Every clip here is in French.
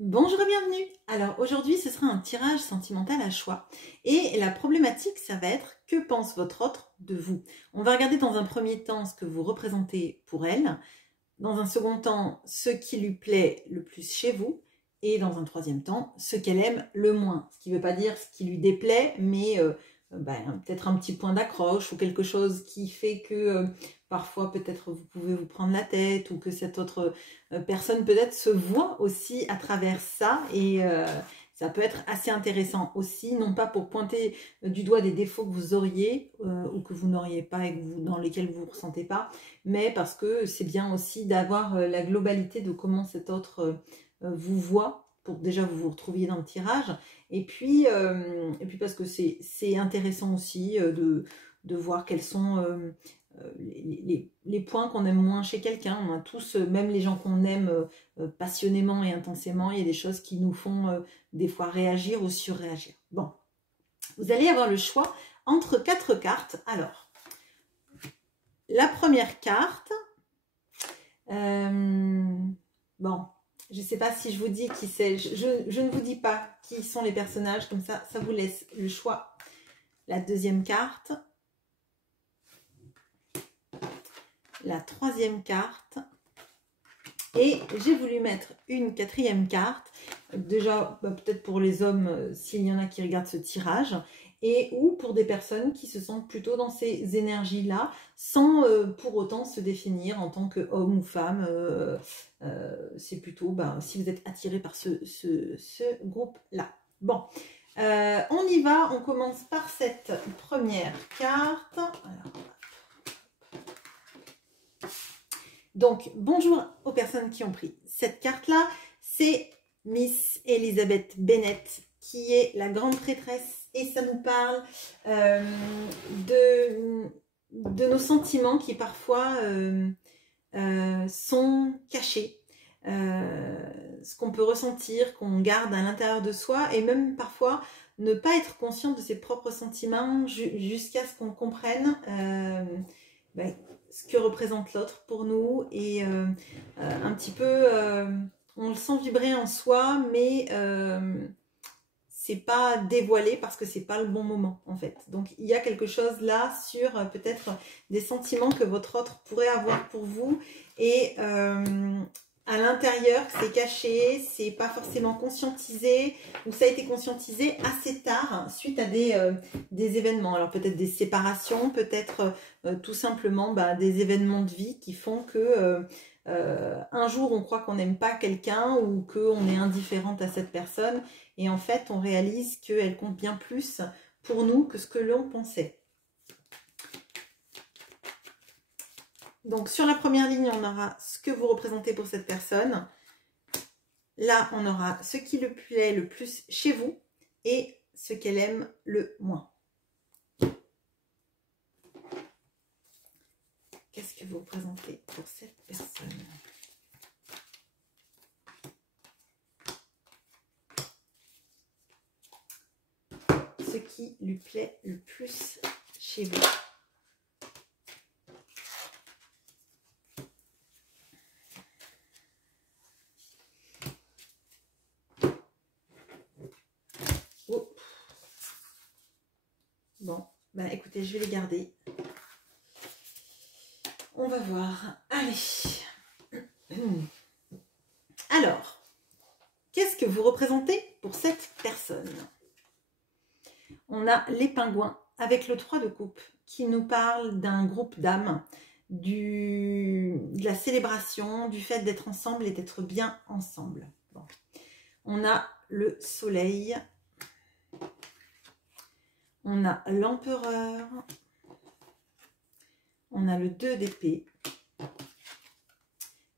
Bonjour et bienvenue. Alors aujourd'hui ce sera un tirage sentimental à choix et la problématique ça va être que pense votre autre de vous. On va regarder dans un premier temps ce que vous représentez pour elle, dans un second temps ce qui lui plaît le plus chez vous et dans un troisième temps ce qu'elle aime le moins. Ce qui ne veut pas dire ce qui lui déplaît mais peut-être un petit point d'accroche ou quelque chose qui fait que parfois peut-être vous pouvez vous prendre la tête ou que cette autre personne peut-être se voit aussi à travers ça et ça peut être assez intéressant aussi, non pas pour pointer du doigt des défauts que vous auriez ou que vous n'auriez pas et que dans lesquels vous ne ressentez pas, mais parce que c'est bien aussi d'avoir la globalité de comment cet autre vous voit pour déjà vous retrouviez dans le tirage et puis parce que c'est intéressant aussi de voir quels sont les points qu'on aime moins chez quelqu'un. On a tous, même les gens qu'on aime passionnément et intensément, il y a des choses qui nous font des fois réagir ou surréagir. Bon, vous allez avoir le choix entre 4 cartes. Alors, la première carte, bon, je ne sais pas si je vous dis qui c'est, je ne vous dis pas qui sont les personnages, comme ça vous laisse le choix. La deuxième carte, la troisième carte, et j'ai voulu mettre une quatrième carte, déjà peut-être pour les hommes s'il y en a qui regardent ce tirage, et ou pour des personnes qui se sentent plutôt dans ces énergies-là, sans pour autant se définir en tant qu'homme ou femme. C'est plutôt si vous êtes attiré par ce groupe-là. Bon, on y va, on commence par cette première carte. Alors, donc, bonjour aux personnes qui ont pris cette carte-là. C'est Miss Elizabeth Bennet qui est la grande prêtresse et ça nous parle de nos sentiments qui parfois sont cachés. Ce qu'on peut ressentir, qu'on garde à l'intérieur de soi et même parfois ne pas être conscient de ses propres sentiments jusqu'à ce qu'on comprenne ce que représente l'autre pour nous et un petit peu on le sent vibrer en soi mais c'est pas dévoilé parce que c'est pas le bon moment en fait. Donc il y a quelque chose là sur peut-être des sentiments que votre autre pourrait avoir pour vous et à l'intérieur c'est caché, c'est pas forcément conscientisé ou ça a été conscientisé assez tard suite à des événements. Alors peut-être des séparations, peut-être tout simplement des événements de vie qui font que un jour on croit qu'on n'aime pas quelqu'un ou qu'on est indifférente à cette personne et en fait on réalise qu'elle compte bien plus pour nous que ce que l'on pensait. Donc sur la première ligne on aura ce que vous représentez pour cette personne. Là on aura ce qui lui plaît le plus chez vous et ce qu'elle aime le moins. Qu'est-ce que vous représentez pour cette personne ? Ce qui lui plaît le plus chez vous. Oh. Bon, écoutez, je vais les garder. On va voir. Allez. Alors, qu'est-ce que vous représentez pour cette personne ? On a les pingouins avec le 3 de coupe qui nous parle d'un groupe d'âmes, de la célébration, du fait d'être ensemble et d'être bien ensemble. Bon. On a le soleil. On a l'empereur. On a le 2 d'épée.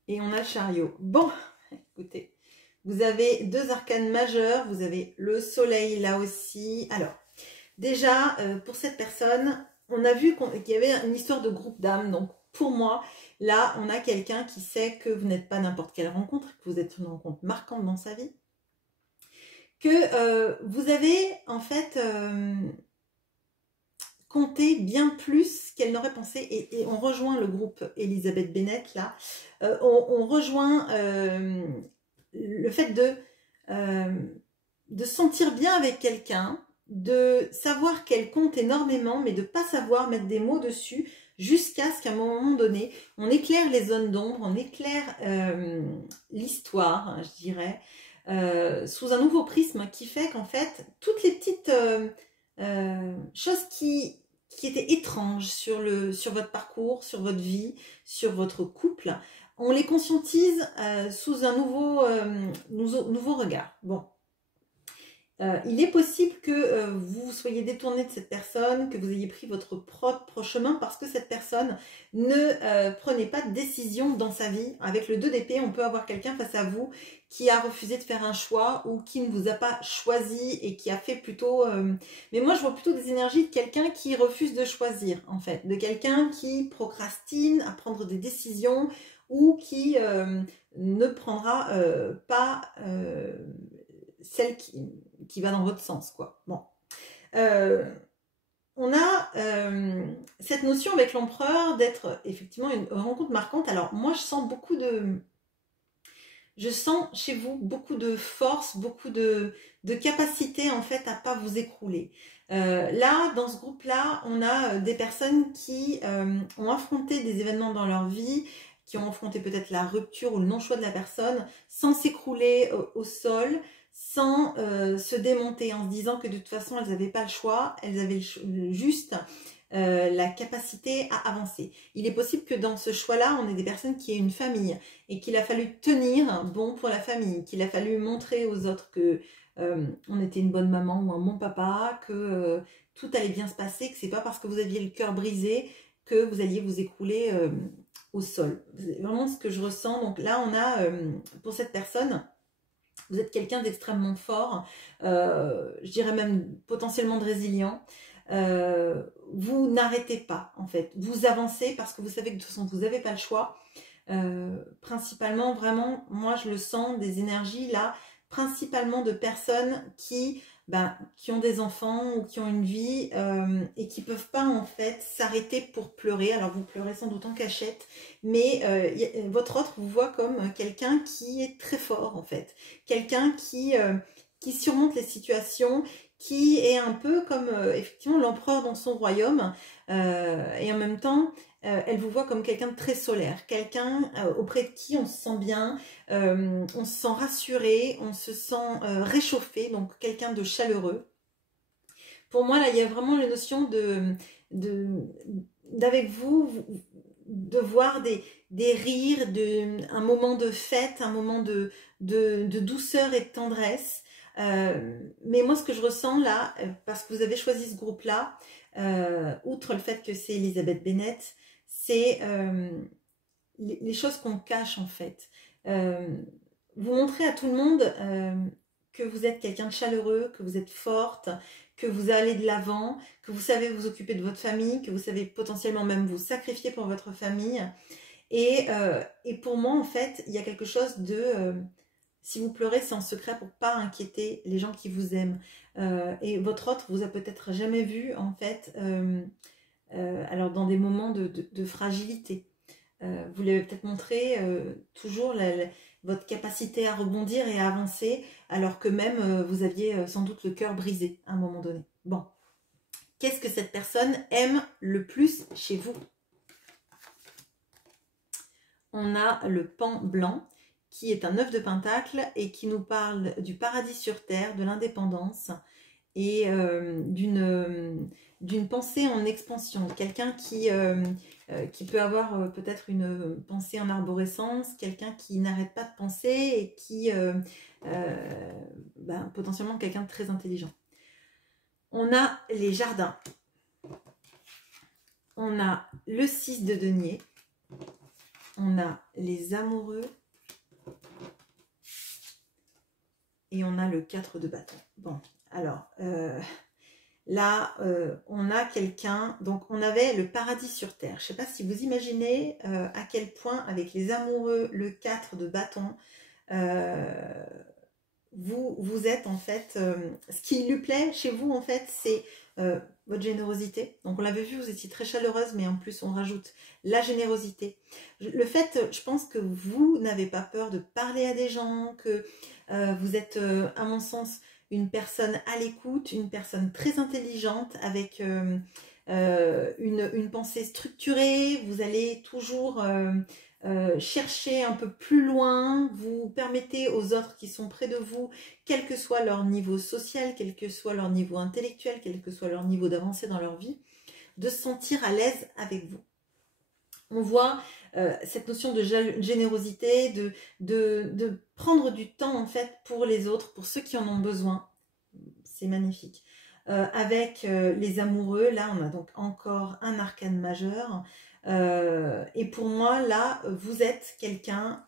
Et on a le chariot. Bon, écoutez, vous avez 2 arcanes majeurs. Vous avez le soleil là aussi. Alors, déjà, pour cette personne, on a vu qu'il y avait une histoire de groupe d'âmes. Donc, pour moi, là, on a quelqu'un qui sait que vous n'êtes pas n'importe quelle rencontre, que vous êtes une rencontre marquante dans sa vie. Que vous avez, en fait... compter bien plus qu'elle n'aurait pensé et on rejoint le groupe Elizabeth Bennet là, on rejoint le fait de de se sentir bien avec quelqu'un, de savoir qu'elle compte énormément, mais de ne pas savoir mettre des mots dessus, jusqu'à ce qu'à un moment donné, on éclaire les zones d'ombre, on éclaire l'histoire, hein, je dirais, sous un nouveau prisme qui fait qu'en fait, toutes les petites choses qui étaient étranges sur votre parcours, sur votre vie, sur votre couple, on les conscientise sous un nouveau regard. Bon. Il est possible que vous soyez détourné de cette personne, que vous ayez pris votre propre chemin parce que cette personne ne prenait pas de décision dans sa vie. Avec le 2 d'épée, on peut avoir quelqu'un face à vous qui a refusé de faire un choix ou qui ne vous a pas choisi et qui a fait plutôt... Mais moi, je vois plutôt des énergies de quelqu'un qui refuse de choisir, en fait. De quelqu'un qui procrastine à prendre des décisions ou qui ne prendra pas celle qui va dans votre sens, quoi. Bon. On a cette notion avec l'empereur d'être effectivement une rencontre marquante. Alors, moi, je sens chez vous beaucoup de force, beaucoup de capacité, en fait, à pas vous écrouler. Là, dans ce groupe-là, on a des personnes qui ont affronté des événements dans leur vie, qui ont affronté peut-être la rupture ou le non-choix de la personne, sans s'écrouler au sol, sans se démonter, en se disant que de toute façon, elles n'avaient pas le choix, elles avaient juste la capacité à avancer. Il est possible que dans ce choix-là, on ait des personnes qui aient une famille et qu'il a fallu tenir bon pour la famille, qu'il a fallu montrer aux autres que on était une bonne maman ou un bon papa, que tout allait bien se passer, que c'est pas parce que vous aviez le cœur brisé que vous alliez vous écrouler au sol. C'est vraiment ce que je ressens. Donc là, on a, pour cette personne, vous êtes quelqu'un d'extrêmement fort, je dirais même potentiellement de résilient. Vous n'arrêtez pas, en fait. Vous avancez parce que vous savez que de toute façon, vous n'avez pas le choix. Principalement, vraiment, moi, je le sens, des énergies, là, principalement de personnes qui ont des enfants ou qui ont une vie et qui peuvent pas, en fait, s'arrêter pour pleurer. Alors, vous pleurez sans doute en cachette, mais votre autre vous voit comme quelqu'un qui est très fort, en fait. Quelqu'un qui surmonte les situations, qui est un peu comme, effectivement, l'empereur dans son royaume. Et en même temps, elle vous voit comme quelqu'un de très solaire, quelqu'un auprès de qui on se sent bien, on se sent rassuré, on se sent réchauffé, donc quelqu'un de chaleureux. Pour moi, là, il y a vraiment la notion d'avec vous, de voir des rires, un moment de fête, un moment de douceur et de tendresse. Mais moi, ce que je ressens là, parce que vous avez choisi ce groupe-là, outre le fait que c'est Elisabeth Bennett, c'est les choses qu'on cache en fait. Vous montrez à tout le monde que vous êtes quelqu'un de chaleureux, que vous êtes forte, que vous allez de l'avant, que vous savez vous occuper de votre famille, que vous savez potentiellement même vous sacrifier pour votre famille. Et pour moi, en fait, il y a quelque chose de... si vous pleurez, c'est en secret pour pas inquiéter les gens qui vous aiment. Et votre autre vous a peut-être jamais vu, en fait, alors dans des moments de fragilité. Vous lui avez peut-être montré toujours votre capacité à rebondir et à avancer, alors que même vous aviez sans doute le cœur brisé à un moment donné. Bon, qu'est-ce que cette personne aime le plus chez vous? On a le pan blanc, qui est un 9 de pentacle et qui nous parle du paradis sur terre, de l'indépendance et d'une pensée en expansion. Quelqu'un qui peut avoir peut-être une pensée en arborescence, quelqu'un qui n'arrête pas de penser et qui potentiellement quelqu'un de très intelligent. On a les jardins. On a le 6 de denier. On a les amoureux. Et on a le 4 de bâton. Bon, alors, là, on a quelqu'un... Donc, on avait le paradis sur terre. Je ne sais pas si vous imaginez à quel point, avec les amoureux, le 4 de bâton, vous êtes en fait, ce qui lui plaît chez vous en fait, c'est votre générosité. Donc on l'avait vu, vous étiez très chaleureuse, mais en plus on rajoute la générosité. Le fait, je pense que vous n'avez pas peur de parler à des gens, que vous êtes, à mon sens, une personne à l'écoute, une personne très intelligente, avec une pensée structurée. Vous allez toujours chercher un peu plus loin, vous permettez aux autres qui sont près de vous, quel que soit leur niveau social, quel que soit leur niveau intellectuel, quel que soit leur niveau d'avancée dans leur vie, de se sentir à l'aise avec vous. On voit cette notion de générosité, de prendre du temps en fait pour les autres, pour ceux qui en ont besoin. C'est magnifique. Avec les amoureux, là on a donc encore un arcane majeur. Et pour moi, là, vous êtes quelqu'un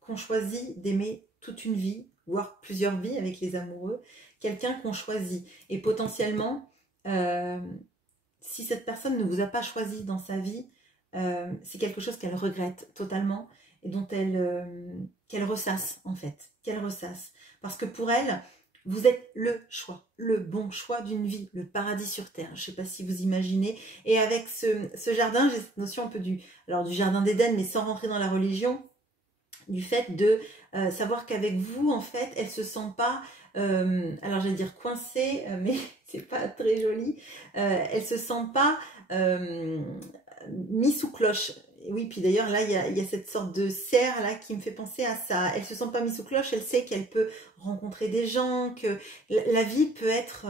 qu'on choisit d'aimer toute une vie, voire plusieurs vies avec les amoureux. Quelqu'un qu'on choisit. Et potentiellement, si cette personne ne vous a pas choisi dans sa vie, c'est quelque chose qu'elle regrette totalement et dont qu'elle ressasse en fait, qu'elle ressasse. Parce que pour elle, vous êtes le choix, le bon choix d'une vie, le paradis sur terre. Je ne sais pas si vous imaginez. Et avec ce jardin, j'ai cette notion un peu du jardin d'Éden, mais sans rentrer dans la religion, du fait de savoir qu'avec vous, en fait, elle ne se sent pas, alors j'allais dire coincée, mais c'est pas très joli, elle ne se sent pas mise sous cloche. Oui, puis d'ailleurs, là, il y a cette sorte de serre là qui me fait penser à ça. Elle se sent pas mise sous cloche, elle sait qu'elle peut rencontrer des gens, que la vie peut être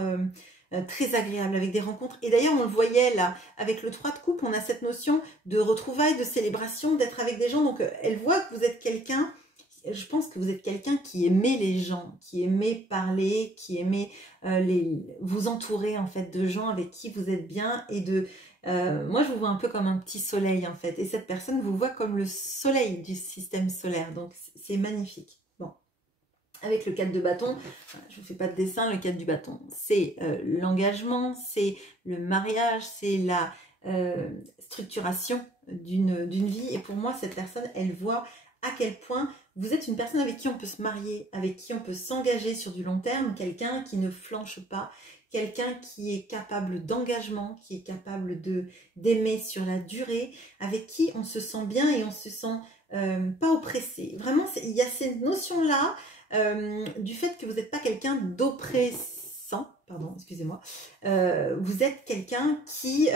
très agréable avec des rencontres. Et d'ailleurs, on le voyait là, avec le 3 de coupe, on a cette notion de retrouvailles, de célébration, d'être avec des gens. Donc, elle voit que vous êtes quelqu'un, je pense que vous êtes quelqu'un qui aimait les gens, qui aimait parler, qui aimait vous entourer en fait de gens avec qui vous êtes bien et de... moi, je vous vois un peu comme un petit soleil en fait. Et cette personne vous voit comme le soleil du système solaire. Donc, c'est magnifique. Bon. Avec le 4 de bâton, je ne fais pas de dessin, le 4 du bâton, c'est l'engagement, c'est le mariage, c'est la structuration d'une vie. Et pour moi, cette personne, elle voit à quel point vous êtes une personne avec qui on peut se marier, avec qui on peut s'engager sur du long terme, quelqu'un qui ne flanche pas, quelqu'un qui est capable d'engagement, qui est capable d'aimer sur la durée, avec qui on se sent bien et on se sent pas oppressé. Vraiment, il y a ces notions-là du fait que vous n'êtes pas quelqu'un d'oppressant, pardon, excusez-moi, vous êtes quelqu'un qui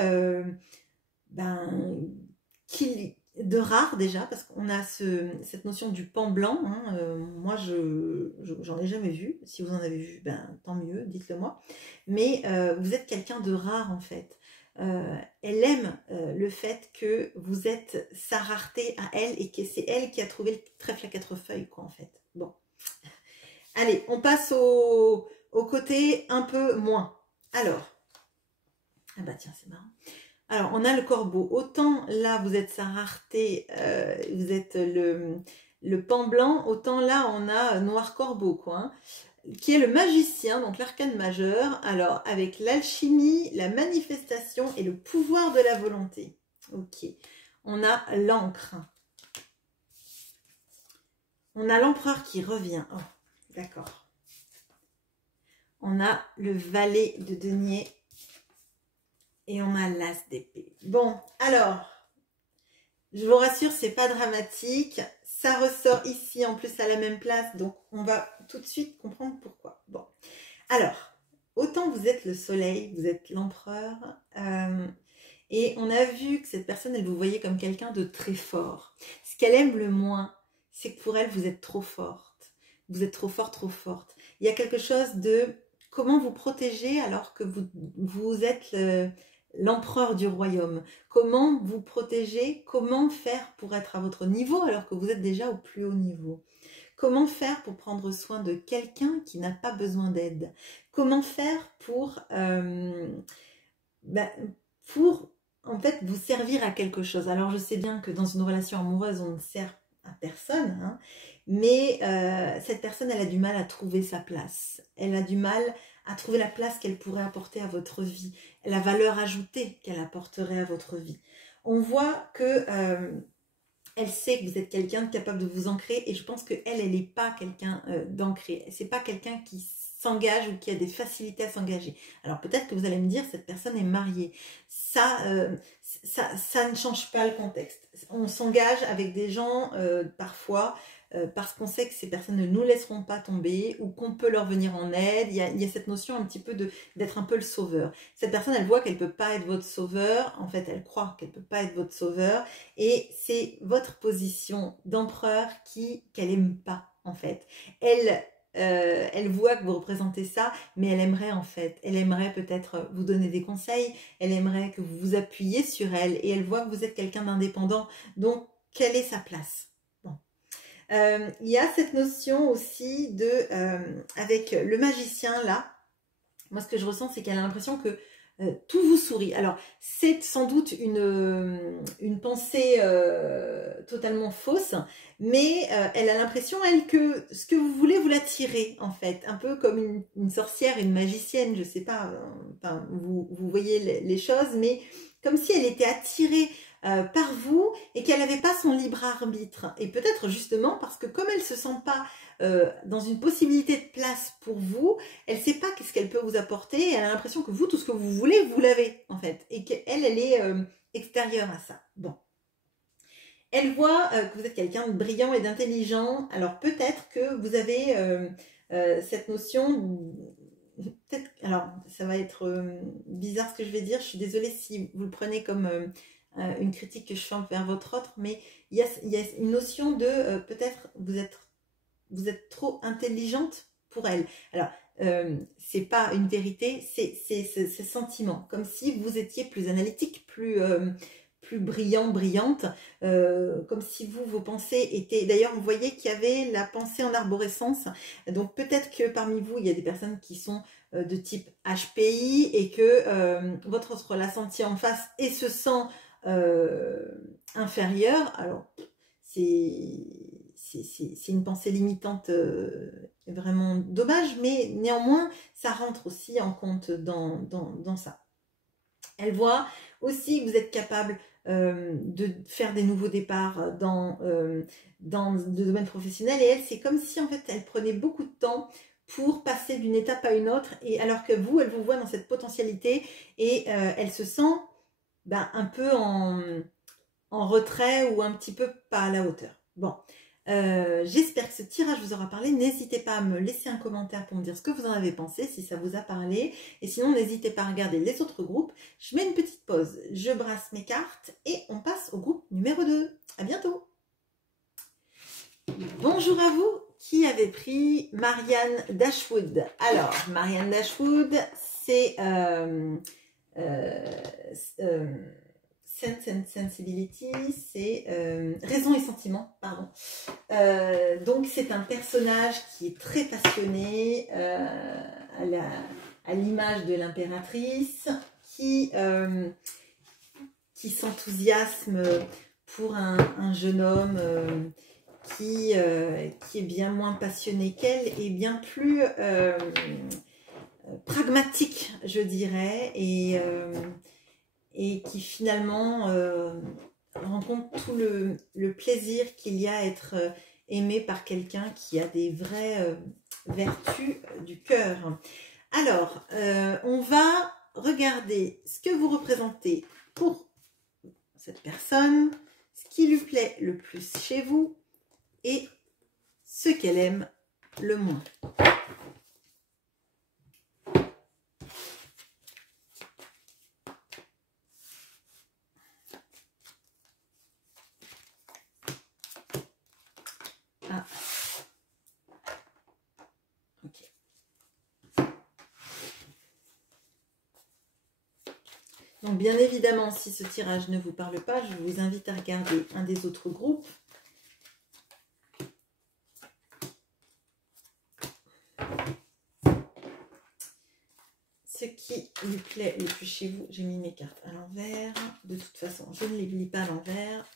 de rare déjà, parce qu'on a cette notion du pan blanc, hein, moi j'en ai jamais vu, si vous en avez vu, ben tant mieux, dites-le moi, mais vous êtes quelqu'un de rare en fait. Elle aime le fait que vous êtes sa rareté à elle et que c'est elle qui a trouvé le trèfle à 4 feuilles quoi en fait. Bon, allez, on passe au côté un peu moins. Alors, ah bah tiens c'est marrant. Alors, on a le corbeau. Autant là, vous êtes sa rareté, vous êtes le pan blanc, autant là, on a noir corbeau, quoi. Hein, qui est le magicien, donc l'arcane majeur. Alors, avec l'alchimie, la manifestation et le pouvoir de la volonté. Ok. On a l'encre. On a l'empereur qui revient. Oh, d'accord. On a le valet de denier. Et on a l'as d'épée. Bon, alors, je vous rassure, c'est pas dramatique. Ça ressort ici, en plus, à la même place. Donc, on va tout de suite comprendre pourquoi. Bon, alors, autant vous êtes le soleil, vous êtes l'empereur. Et on a vu que cette personne, elle vous voyait comme quelqu'un de très fort. Ce qu'elle aime le moins, c'est que pour elle, vous êtes trop forte. Vous êtes trop fort, trop forte. Il y a quelque chose de comment vous protéger alors que vous êtes l'empereur du royaume. Comment vous protéger, comment faire pour être à votre niveau alors que vous êtes déjà au plus haut niveau. Comment faire pour prendre soin de quelqu'un qui n'a pas besoin d'aide. Comment faire pour en fait vous servir à quelque chose. Alors je sais bien que dans une relation amoureuse on ne sert à personne, hein, mais cette personne elle a du mal à trouver sa place. Elle a du mal à trouver la place qu'elle pourrait apporter à votre vie, la valeur ajoutée qu'elle apporterait à votre vie. On voit que Elle sait que vous êtes quelqu'un de capable de vous ancrer et je pense qu'elle, elle n'est pas quelqu'un d'ancré. C'est pas quelqu'un qui s'engage ou qui a des facilités à s'engager. Alors peut-être que vous allez me dire, cette personne est mariée. Ça ne change pas le contexte. On s'engage avec des gens parfois parce qu'on sait que ces personnes ne nous laisseront pas tomber ou qu'on peut leur venir en aide. Il y a cette notion un petit peu d'être un peu le sauveur. Cette personne, elle voit qu'elle ne peut pas être votre sauveur. En fait, elle croit qu'elle ne peut pas être votre sauveur. Et c'est votre position d'empereur qu'elle n'aime pas, en fait. Elle voit que vous représentez ça, mais elle aimerait en fait, elle aimerait peut-être vous donner des conseils, elle aimerait que vous vous appuyiez sur elle et elle voit que vous êtes quelqu'un d'indépendant. Donc, quelle est sa place? Bon. Il y a cette notion aussi avec le magicien là, moi ce que je ressens c'est qu'elle a l'impression que tout vous sourit. Alors, c'est sans doute une pensée totalement fausse, mais elle a l'impression, elle, que ce que vous voulez, vous l'attirez, en fait. Un peu comme une sorcière, une magicienne, je sais pas, enfin, vous voyez les choses, mais comme si elle était attirée par vous et qu'elle n'avait pas son libre arbitre. Et peut-être justement parce que comme elle ne se sent pas dans une possibilité de place pour vous, elle ne sait pas qu'est-ce qu'elle peut vous apporter, elle a l'impression que vous, tout ce que vous voulez, vous l'avez en fait, et qu'elle, elle est extérieure à ça. Bon. Elle voit que vous êtes quelqu'un de brillant et d'intelligent, alors peut-être que vous avez cette notion, peut-être, alors ça va être bizarre ce que je vais dire, je suis désolée si vous le prenez comme une critique que je fais envers votre autre, mais il y a une notion de peut-être vous êtes trop intelligente pour elle. Alors, c'est pas une vérité, c'est ce sentiment, comme si vous étiez plus analytique, plus brillant, brillante, comme si vos pensées étaient... D'ailleurs, vous voyez qu'il y avait la pensée en arborescence, donc peut-être que parmi vous, il y a des personnes qui sont de type HPI et que votre autre l'a senti en face et se sent inférieur. Alors, c'est une pensée limitante vraiment dommage, mais néanmoins, ça rentre aussi en compte dans ça. Elle voit aussi que vous êtes capable de faire des nouveaux départs dans le domaine professionnel, et elle, c'est comme si en fait, elle prenait beaucoup de temps pour passer d'une étape à une autre, et alors que vous, elle vous voit dans cette potentialité, et elle se sent un peu en retrait ou un petit peu pas à la hauteur. Bon, j'espère que ce tirage vous aura parlé. N'hésitez pas à me laisser un commentaire pour me dire ce que vous en avez pensé, si ça vous a parlé. Et sinon, n'hésitez pas à regarder les autres groupes. Je mets une petite pause, je brasse mes cartes et on passe au groupe numéro 2. À bientôt. Bonjour à vous qui avez pris Marianne Dashwood. Alors, Marianne Dashwood, c'est... Sense and Sensibility, c'est Raison et Sentiment, pardon. Donc c'est un personnage qui est très passionné, à l'image de l'impératrice, qui s'enthousiasme pour un jeune homme qui est bien moins passionné qu'elle et bien plus pragmatique, je dirais, et qui finalement rencontre tout le plaisir qu'il y a à être aimé par quelqu'un qui a des vraies vertus du cœur. Alors, on va regarder ce que vous représentez pour cette personne, ce qui lui plaît le plus chez vous et ce qu'elle aime le moins. Ah. Ok. Donc bien évidemment, si ce tirage ne vous parle pas, je vous invite à regarder un des autres groupes. Ce qui lui plaît le plus chez vous, j'ai mis mes cartes à l'envers. De toute façon, je ne les lis pas à l'envers.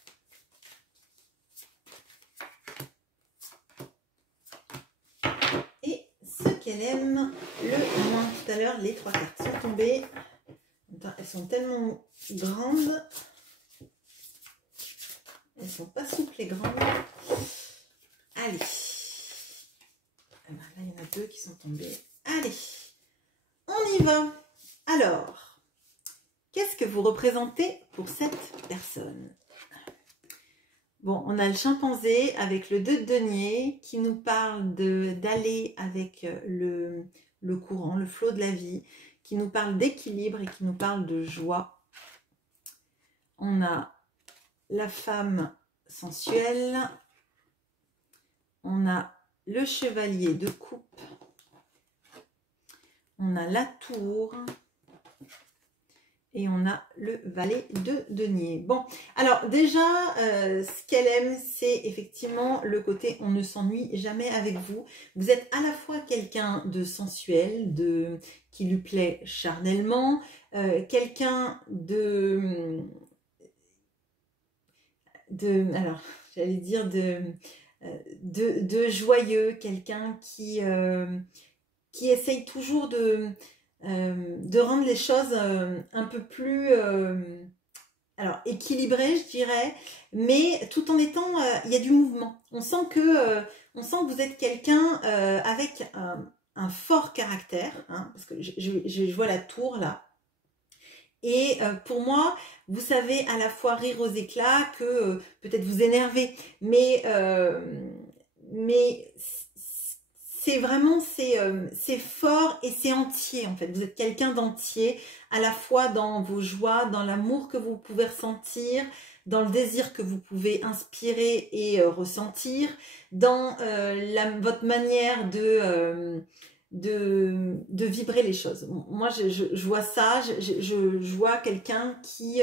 Et ce qu'elle aime le moins. Tout à l'heure, les 3 cartes sont tombées. Elles sont tellement grandes. Elles sont pas souples les grands. Allez. Ah ben là, il y en a 2 qui sont tombés. Allez, on y va. Alors, qu'est-ce que vous représentez pour cette personne? Bon, on a le chimpanzé avec le 2 de denier qui nous parle d'aller avec le courant, le flot de la vie, qui nous parle d'équilibre et qui nous parle de joie. On a la femme sensuelle. On a le chevalier de coupe. On a la tour. Et on a le valet de denier. Bon, alors déjà, ce qu'elle aime, c'est effectivement le côté on ne s'ennuie jamais avec vous. Vous êtes à la fois quelqu'un de sensuel, qui lui plaît charnellement, quelqu'un alors, j'allais dire de joyeux, quelqu'un qui essaye toujours de rendre les choses un peu plus équilibrées, je dirais, mais tout en étant, il y a du mouvement. On sent que vous êtes quelqu'un avec un fort caractère, hein, parce que je vois la tour là. Et pour moi, vous savez à la fois rire aux éclats que peut-être vous énerver, mais c'est vraiment, c'est fort et c'est entier en fait. Vous êtes quelqu'un d'entier, à la fois dans vos joies, dans l'amour que vous pouvez ressentir, dans le désir que vous pouvez inspirer et ressentir, dans votre manière de vibrer les choses. Moi, je vois ça, je vois quelqu'un qui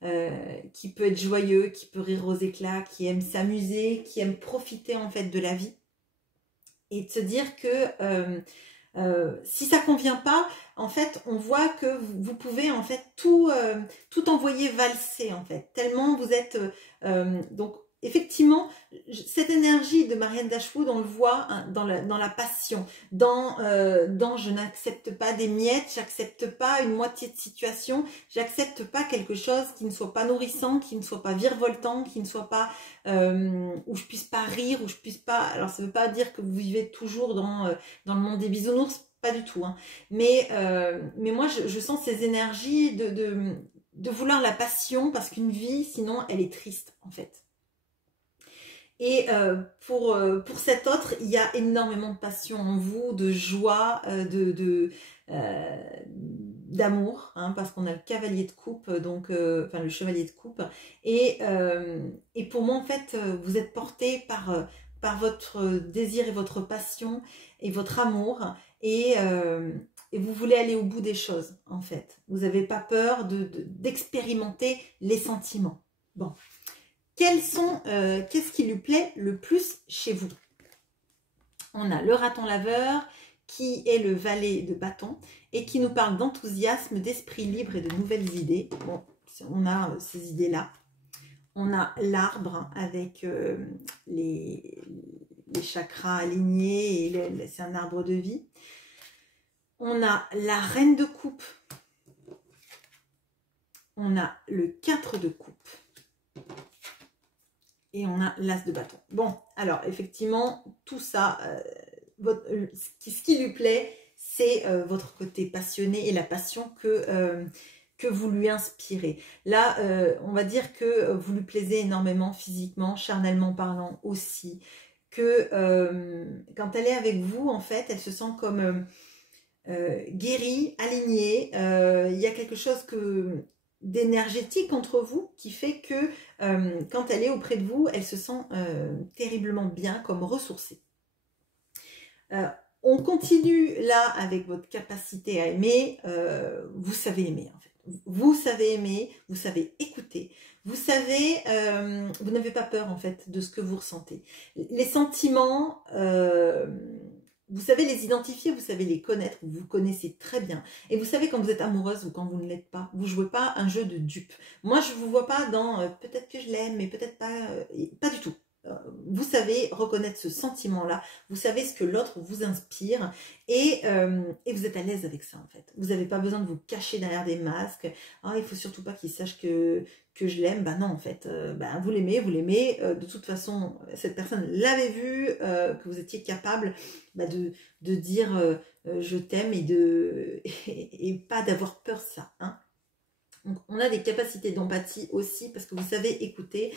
peut être joyeux, qui peut rire aux éclats, qui aime s'amuser, qui aime profiter en fait de la vie. Et de se dire que si ça convient pas, en fait, on voit que vous pouvez en fait tout envoyer valser en fait. Tellement vous êtes donc effectivement cette énergie de Marianne Dashwood, on le voit hein, dans la passion, dans je n'accepte pas des miettes, j'accepte pas une moitié de situation, j'accepte pas quelque chose qui ne soit pas nourrissant, qui ne soit pas virevoltant, qui ne soit pas où je puisse pas rire, où je puisse pas. Alors ça veut pas dire que vous vivez toujours dans le monde des bisounours, pas du tout. Hein. Mais moi je sens ces énergies de vouloir la passion parce qu'une vie sinon elle est triste en fait. Et pour cet autre, il y a énormément de passion en vous, de joie, d'amour, hein, parce qu'on a le cavalier de coupe, donc enfin le chevalier de coupe. Et pour moi, en fait, vous êtes porté par votre désir et votre passion et votre amour. Et vous voulez aller au bout des choses, en fait. Vous n'avez pas peur d'expérimenter les sentiments. Bon. Qu'est-ce qui lui plaît le plus chez vous? On a le raton laveur qui est le valet de bâton et qui nous parle d'enthousiasme, d'esprit libre et de nouvelles idées. Bon, on a ces idées-là. On a l'arbre avec les chakras alignés et c'est un arbre de vie. On a la reine de coupe. On a le 4 de coupe. Et on a l'as de bâton. Bon, alors effectivement, tout ça, ce qui lui plaît, c'est votre côté passionné et la passion que vous lui inspirez. Là, on va dire que vous lui plaisez énormément physiquement, charnellement parlant aussi. Que quand elle est avec vous, en fait, elle se sent comme guérie, alignée. Il y a quelque chose d'énergétique entre vous qui fait que quand elle est auprès de vous, elle se sent terriblement bien, comme ressourcée. On continue là avec votre capacité à aimer. Vous savez aimer en fait. Vous savez aimer, vous savez écouter. Vous savez, vous n'avez pas peur en fait de ce que vous ressentez. Les sentiments, vous savez les identifier, vous savez les connaître, vous vous connaissez très bien. Et vous savez quand vous êtes amoureuse ou quand vous ne l'êtes pas. Vous ne jouez pas un jeu de dupe. Moi, je ne vous vois pas dans peut-être que je l'aime, mais peut-être pas. Pas du tout. vous savez reconnaître ce sentiment-là, vous savez ce que l'autre vous inspire et vous êtes à l'aise avec ça en fait. Vous n'avez pas besoin de vous cacher derrière des masques. Ah, il faut surtout pas qu'il sache que je l'aime. Bah non en fait, vous l'aimez, de toute façon, cette personne l'avait vu, que vous étiez capable de dire je t'aime et pas d'avoir peur de ça. Hein. Donc, on a des capacités d'empathie aussi parce que vous savez écouter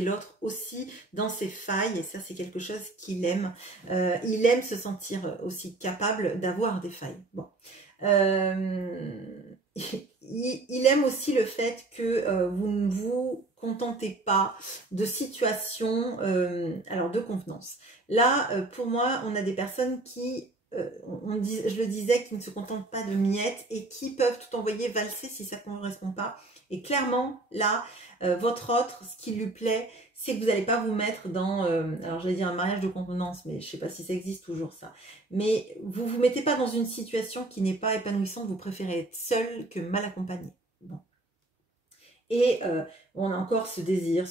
l'autre aussi dans ses failles et ça c'est quelque chose qu'il aime. Il aime se sentir aussi capable d'avoir des failles. Bon. Il aime aussi le fait que vous ne vous contentez pas de situations de convenance. Là, pour moi, on a des personnes qui je le disais, qui ne se contentent pas de miettes et qui peuvent tout envoyer valser si ça ne correspond pas. Et clairement, là, votre autre, ce qui lui plaît, c'est que vous n'allez pas vous mettre dans, alors j'allais dire un mariage de convenance, mais je ne sais pas si ça existe toujours ça. Mais vous ne vous mettez pas dans une situation qui n'est pas épanouissante, vous préférez être seul que mal accompagné. Bon. Et on a encore ce désir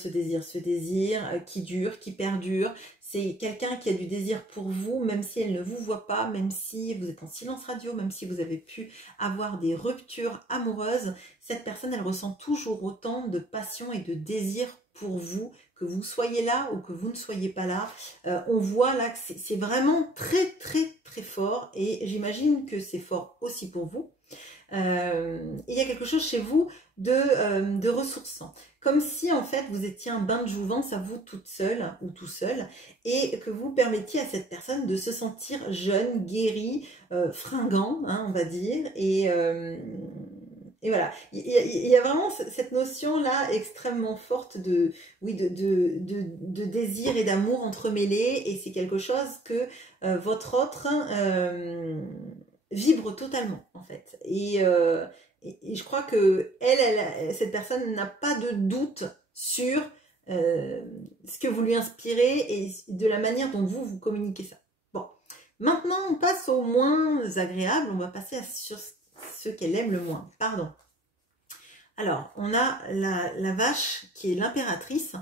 qui dure, qui perdure. C'est quelqu'un qui a du désir pour vous, même si elle ne vous voit pas, même si vous êtes en silence radio, même si vous avez pu avoir des ruptures amoureuses. Cette personne, elle ressent toujours autant de passion et de désir pour vous, que vous soyez là ou que vous ne soyez pas là. On voit là que c'est vraiment très, très, très fort. Et j'imagine que c'est fort aussi pour vous. Il y a quelque chose chez vous de ressourçant. Comme si en fait vous étiez un bain de jouvence à vous toute seule ou tout seul et que vous permettiez à cette personne de se sentir jeune, guéri, fringant, hein, on va dire. Et voilà, il y a vraiment cette notion-là extrêmement forte de désir et d'amour entremêlés et c'est quelque chose que votre autre vibre totalement en fait. Et je crois que cette personne n'a pas de doute sur ce que vous lui inspirez et de la manière dont vous communiquez ça. Bon, maintenant on passe au moins agréable, on va passer sur ce qu'elle aime le moins. Pardon. Alors, on a la vache qui est l'impératrice,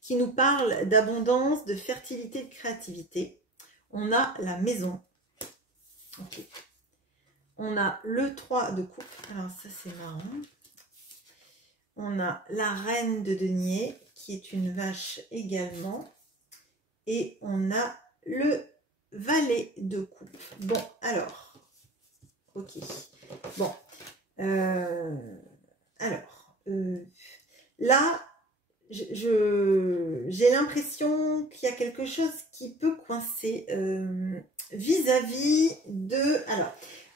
qui nous parle d'abondance, de fertilité, de créativité. On a la maison. Ok. On a le 3 de coupe. Alors ça c'est marrant. On a la reine de denier qui est une vache également. Et on a le valet de coupe. Bon, alors. Ok. Bon. Là, j'ai l'impression qu'il y a quelque chose qui peut coincer vis-à-vis de... Alors,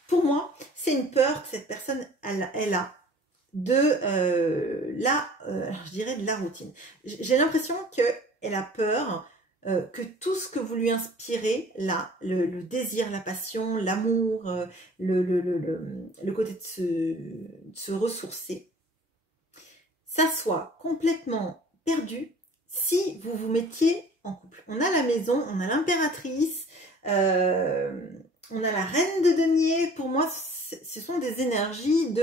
pour moi, c'est une peur que cette personne, elle a de je dirais de la routine. J'ai l'impression qu'elle a peur que tout ce que vous lui inspirez, là, le désir, la passion, l'amour, le côté de se ressourcer, ça soit complètement perdu si vous vous mettiez en couple. On a la maison, on a l'impératrice, on a la reine de denier. Pour moi, ce sont des énergies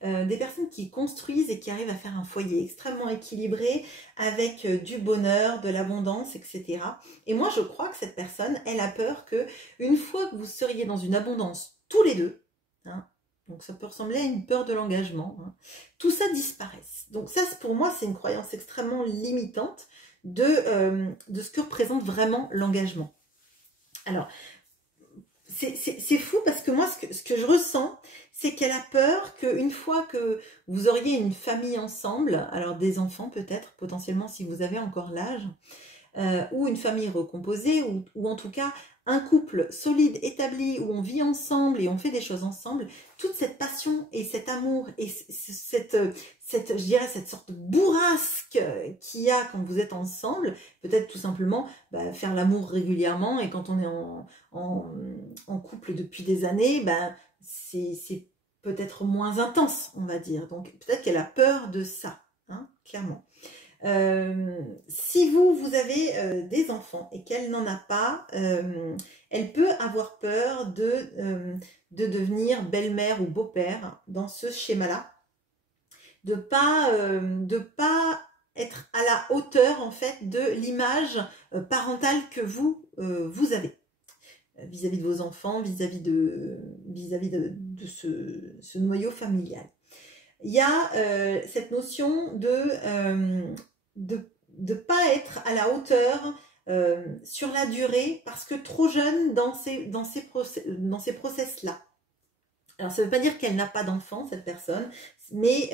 des personnes qui construisent et qui arrivent à faire un foyer extrêmement équilibré avec du bonheur, de l'abondance, etc. Et moi, je crois que cette personne, elle a peur que une fois que vous seriez dans une abondance tous les deux, hein, donc ça peut ressembler à une peur de l'engagement, hein, tout ça disparaisse. Donc ça, pour moi, c'est une croyance extrêmement limitante de ce que représente vraiment l'engagement. Alors, c'est fou parce que moi, ce que je ressens, c'est qu'elle a peur qu'une fois que vous auriez une famille ensemble, alors des enfants peut-être, potentiellement si vous avez encore l'âge, ou une famille recomposée, ou en tout cas un couple solide, établi, où on vit ensemble et on fait des choses ensemble, toute cette passion et cet amour et je dirais cette sorte de bourrasque qu'il y a quand vous êtes ensemble, peut-être tout simplement faire l'amour régulièrement, et quand on est en couple depuis des années, c'est peut-être moins intense, on va dire. Donc peut-être qu'elle a peur de ça, hein, clairement. Si vous avez des enfants et qu'elle n'en a pas, elle peut avoir peur de devenir belle-mère ou beau-père dans ce schéma-là, de pas être à la hauteur en fait de l'image parentale que vous avez vis-à-vis de vos enfants, vis-à-vis de ce noyau familial. Il y a cette notion de pas être à la hauteur sur la durée parce que trop jeune dans ces process-là. Alors ça ne veut pas dire qu'elle n'a pas d'enfant, cette personne, mais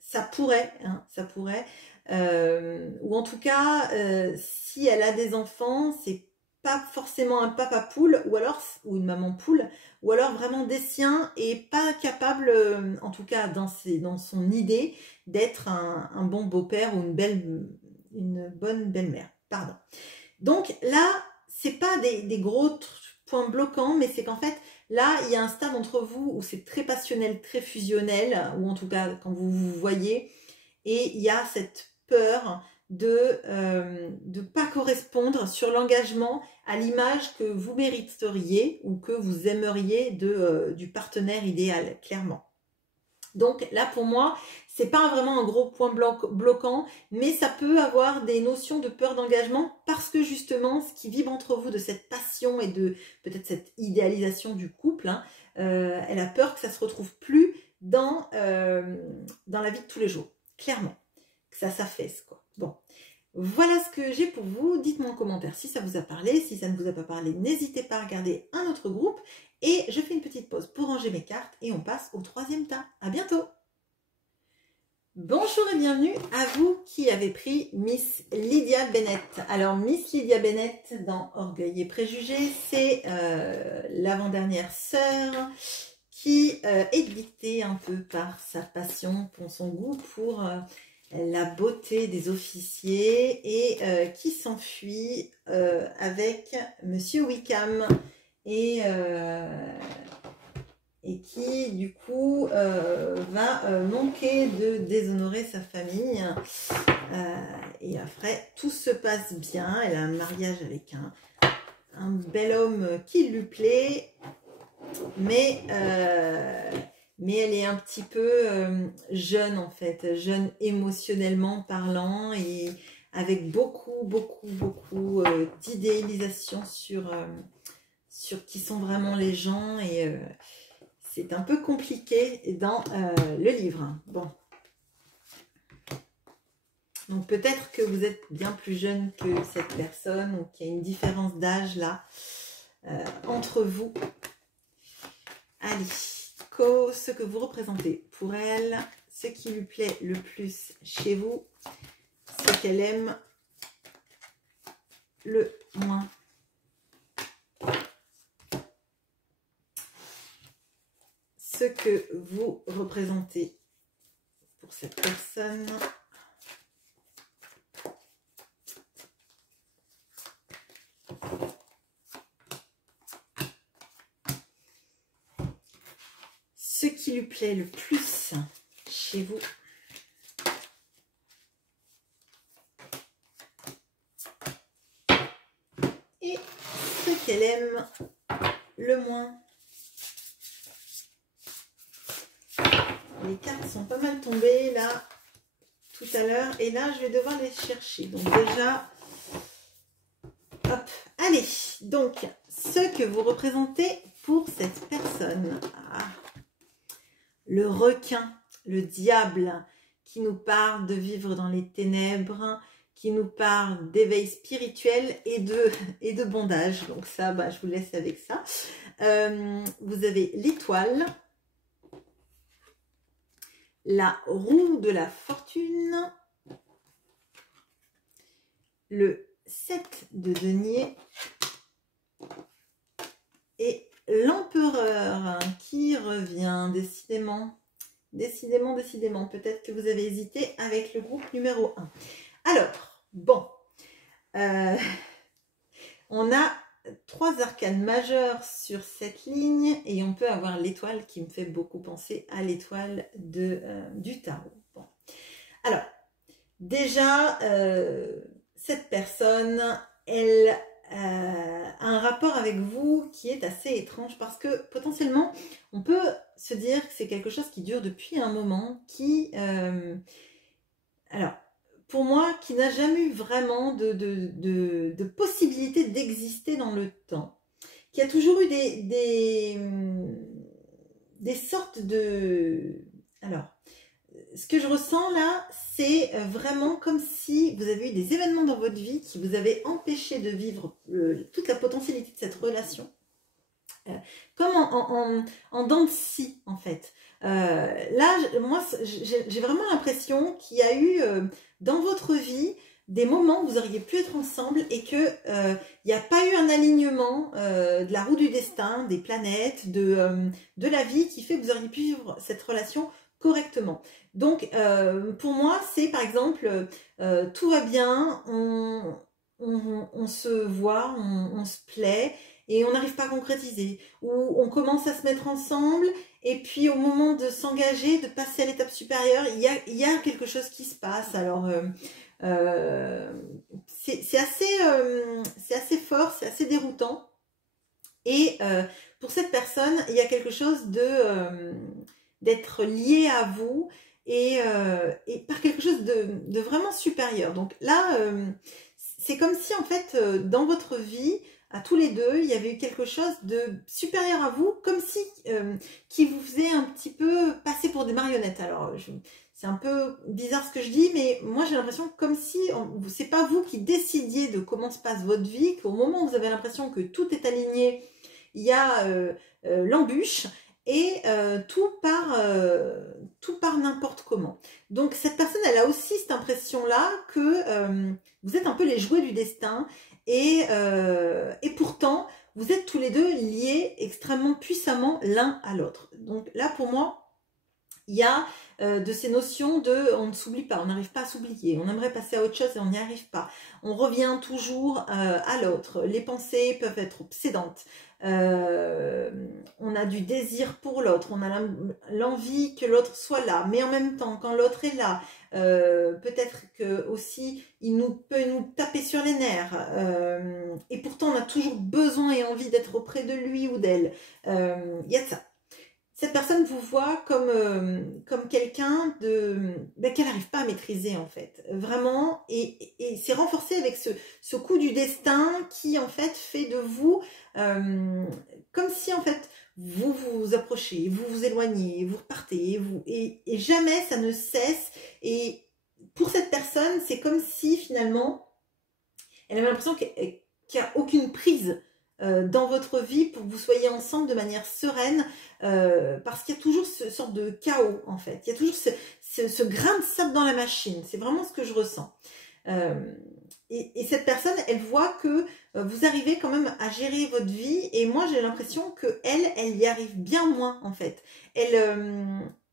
ça pourrait, hein, ça pourrait. Ou en tout cas, si elle a des enfants, c'est pas forcément un papa poule, ou une maman poule, ou alors vraiment des siens et pas capable, en tout cas dans son idée, d'être un bon beau-père ou une bonne belle-mère. Pardon. Donc là, c'est pas des gros points bloquants, mais c'est qu'en fait, là, il y a un stade entre vous où c'est très passionnel, très fusionnel, ou en tout cas quand vous vous voyez, et il y a cette peur de pas correspondre sur l'engagement à l'image que vous mériteriez ou que vous aimeriez du partenaire idéal, clairement. Donc là, pour moi, c'est pas vraiment un gros point bloquant, mais ça peut avoir des notions de peur d'engagement parce que justement, ce qui vibre entre vous de cette passion et de peut-être cette idéalisation du couple, hein, elle a peur que ça se retrouve plus dans la vie de tous les jours, clairement, que ça s'affaisse, quoi. Bon, voilà ce que j'ai pour vous. Dites-moi en commentaire si ça vous a parlé. Si ça ne vous a pas parlé, n'hésitez pas à regarder un autre groupe. Et je fais une petite pause pour ranger mes cartes et on passe au troisième tas. À bientôt. Bonjour et bienvenue à vous qui avez pris Miss Lydia Bennett. Alors Miss Lydia Bennett dans Orgueil et Préjugés, c'est l'avant-dernière sœur qui est dictée un peu par sa passion, pour son goût pour la beauté des officiers et qui s'enfuit avec Monsieur Wickham et qui du coup va manquer de déshonorer sa famille et après tout se passe bien. Elle a un mariage avec un bel homme qui lui plaît, mais elle est un petit peu jeune en fait, jeune émotionnellement parlant et avec beaucoup d'idéalisation sur qui sont vraiment les gens et c'est un peu compliqué dans le livre. Bon. Donc peut-être que vous êtes bien plus jeune que cette personne ou qu'il y a une différence d'âge là entre vous. Allez, ce que vous représentez pour elle, ce qui lui plaît le plus chez vous, ce qu'elle aime le moins. Ce que vous représentez pour cette personne. Ce qui lui plaît le plus chez vous. Et ce qu'elle aime le moins. Les cartes sont pas mal tombées là tout à l'heure et là je vais devoir les chercher. Donc déjà, hop, allez. Donc ce que vous représentez pour cette personne. Ah, le requin, le diable qui nous parle de vivre dans les ténèbres, qui nous parle d'éveil spirituel et de bondage. Donc ça, bah, je vous laisse avec ça. Vous avez l'étoile. La roue de la fortune, le 7 de denier et l'empereur qui revient, décidément, peut-être que vous avez hésité avec le groupe numéro 1. Alors, bon, on a 3 arcanes majeures sur cette ligne et on peut avoir l'étoile qui me fait beaucoup penser à l'étoile du tarot. Bon. Alors, déjà, cette personne, elle a un rapport avec vous qui est assez étrange parce que potentiellement, on peut se dire que c'est quelque chose qui dure depuis un moment, alors, pour moi, qui n'a jamais eu vraiment de possibilité d'exister dans le temps, qui a toujours eu des sortes de... Alors, ce que je ressens là, c'est vraiment comme si vous avez eu des événements dans votre vie qui vous avaient empêché de vivre toute la potentialité de cette relation. Comme en dents de scie, en fait. Là, moi, j'ai vraiment l'impression qu'il y a eu dans votre vie des moments où vous auriez pu être ensemble et que il n'y a pas eu un alignement de la roue du destin, des planètes, de la vie qui fait que vous auriez pu vivre cette relation correctement. Donc, pour moi, c'est par exemple, tout va bien, on se voit, on se plaît, et on n'arrive pas à concrétiser, ou on commence à se mettre ensemble, et puis au moment de s'engager, de passer à l'étape supérieure, il y a quelque chose qui se passe. Alors, c'est assez fort, c'est assez déroutant, et pour cette personne, il y a quelque chose d'être lié à vous, et par quelque chose de vraiment supérieur. Donc là, c'est comme si en fait, dans votre vie, à tous les deux, il y avait eu quelque chose de supérieur à vous, comme si qui vous faisait un petit peu passer pour des marionnettes. Alors, c'est un peu bizarre ce que je dis, mais moi j'ai l'impression comme si c'est pas vous qui décidiez de comment se passe votre vie, qu'au moment où vous avez l'impression que tout est aligné, il y a l'embûche, et tout part n'importe comment. Donc cette personne, elle a aussi cette impression-là que vous êtes un peu les jouets du destin, et pourtant, vous êtes tous les deux liés extrêmement puissamment l'un à l'autre. Donc là, pour moi, il y a de ces notions de on ne s'oublie pas, on n'arrive pas à s'oublier, on aimerait passer à autre chose et on n'y arrive pas. On revient toujours à l'autre. Les pensées peuvent être obsédantes. On a du désir pour l'autre, on a l'envie que l'autre soit là, mais en même temps, quand l'autre est là, peut-être que aussi il peut nous taper sur les nerfs, et pourtant on a toujours besoin et envie d'être auprès de lui ou d'elle. Il y a de ça. Cette personne vous voit comme quelqu'un qu'elle n'arrive pas à maîtriser en fait, vraiment, et c'est renforcé avec ce coup du destin qui en fait fait de vous comme si en fait vous vous approchez, vous vous éloignez, vous repartez, et jamais ça ne cesse. Et pour cette personne, c'est comme si finalement elle avait l'impression qu'il n'y a aucune prise dans votre vie pour que vous soyez ensemble de manière sereine, parce qu'il y a toujours ce sorte de chaos en fait, il y a toujours ce grain de sable dans la machine, c'est vraiment ce que je ressens. Et cette personne, elle voit que vous arrivez quand même à gérer votre vie, et moi j'ai l'impression que elle y arrive bien moins en fait. Elle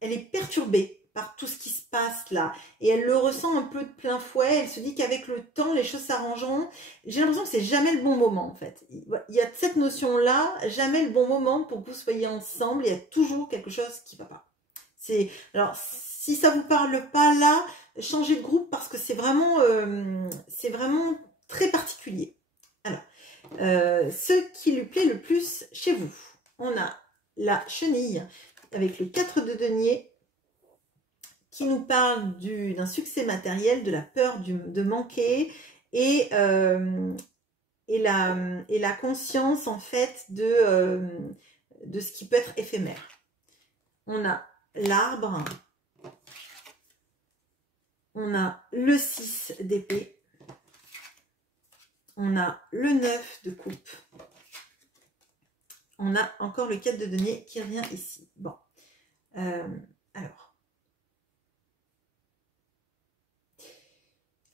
est perturbée par tout ce qui se passe là, et elle le ressent un peu de plein fouet. Elle se dit qu'avec le temps les choses s'arrangeront. J'ai l'impression que c'est jamais le bon moment en fait. Il y a cette notion là, jamais le bon moment pour que vous soyez ensemble. Il y a toujours quelque chose qui ne va pas. Alors si ça vous parle pas là, changez de groupe, parce que c'est vraiment très particulier. Alors, ce qui lui plaît le plus chez vous, on a la chenille avec le 4 de denier, qui nous parle d'un succès matériel, de la peur de manquer, et la conscience en fait de ce qui peut être éphémère. On a l'arbre, on a le 6 d'épée, on a le 9 de coupe, on a encore le 4 de denier qui revient ici. Bon, alors.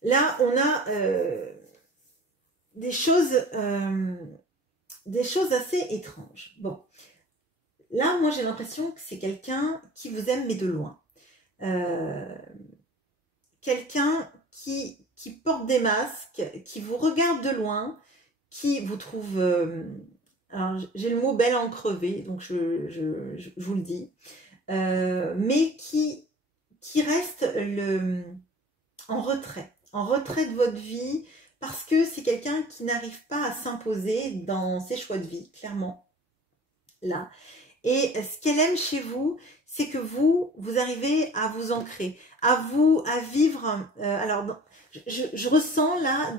Là, on a des choses assez étranges. Bon, là, moi, j'ai l'impression que c'est quelqu'un qui vous aime, mais de loin. Quelqu'un qui porte des masques, qui vous regarde de loin, qui vous trouve... alors, j'ai le mot belle en crevé, donc je vous le dis. Mais qui reste en retrait de votre vie, parce que c'est quelqu'un qui n'arrive pas à s'imposer dans ses choix de vie, clairement, là. Et ce qu'elle aime chez vous, c'est que vous arrivez à vous ancrer, à vivre. Alors, je ressens là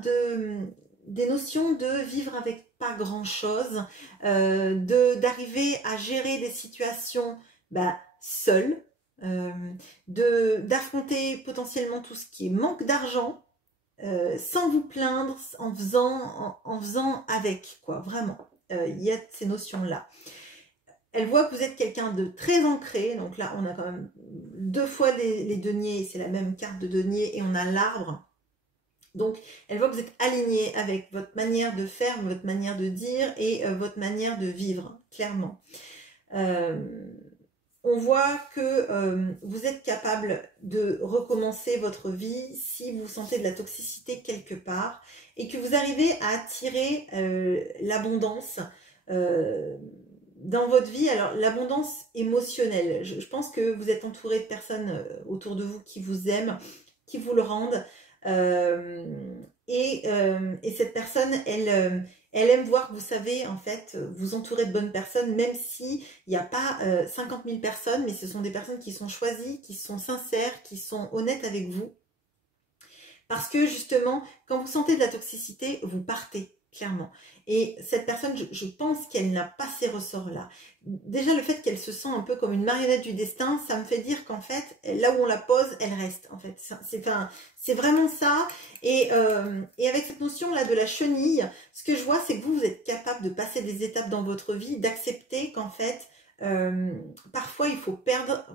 des notions de vivre avec pas grand-chose, d'arriver à gérer des situations seul, d'affronter potentiellement tout ce qui est manque d'argent, sans vous plaindre, en faisant avec, quoi, vraiment. Il y a ces notions-là. Elle voit que vous êtes quelqu'un de très ancré, donc là on a quand même 2 fois les deniers, c'est la même carte de denier, et on a l'arbre. Donc elle voit que vous êtes aligné avec votre manière de faire, votre manière de dire et votre manière de vivre, clairement. On voit que vous êtes capable de recommencer votre vie si vous sentez de la toxicité quelque part et que vous arrivez à attirer l'abondance dans votre vie. Alors l'abondance émotionnelle, je pense que vous êtes entouré de personnes autour de vous qui vous aiment, qui vous le rendent. Et cette personne, elle aime voir que vous savez en fait vous entourer de bonnes personnes, même si il n'y a pas 50 000 personnes, mais ce sont des personnes qui sont choisies, qui sont sincères, qui sont honnêtes avec vous. Parce que justement, quand vous sentez de la toxicité, vous partez, clairement. Et cette personne, je pense qu'elle n'a pas ces ressorts-là. Déjà, le fait qu'elle se sent un peu comme une marionnette du destin, ça me fait dire qu'en fait, là où on la pose, elle reste. En fait, c'est vraiment ça. Et avec cette notion-là de la chenille, ce que je vois, c'est que vous êtes capable de passer des étapes dans votre vie, d'accepter qu'en fait, parfois il faut perdre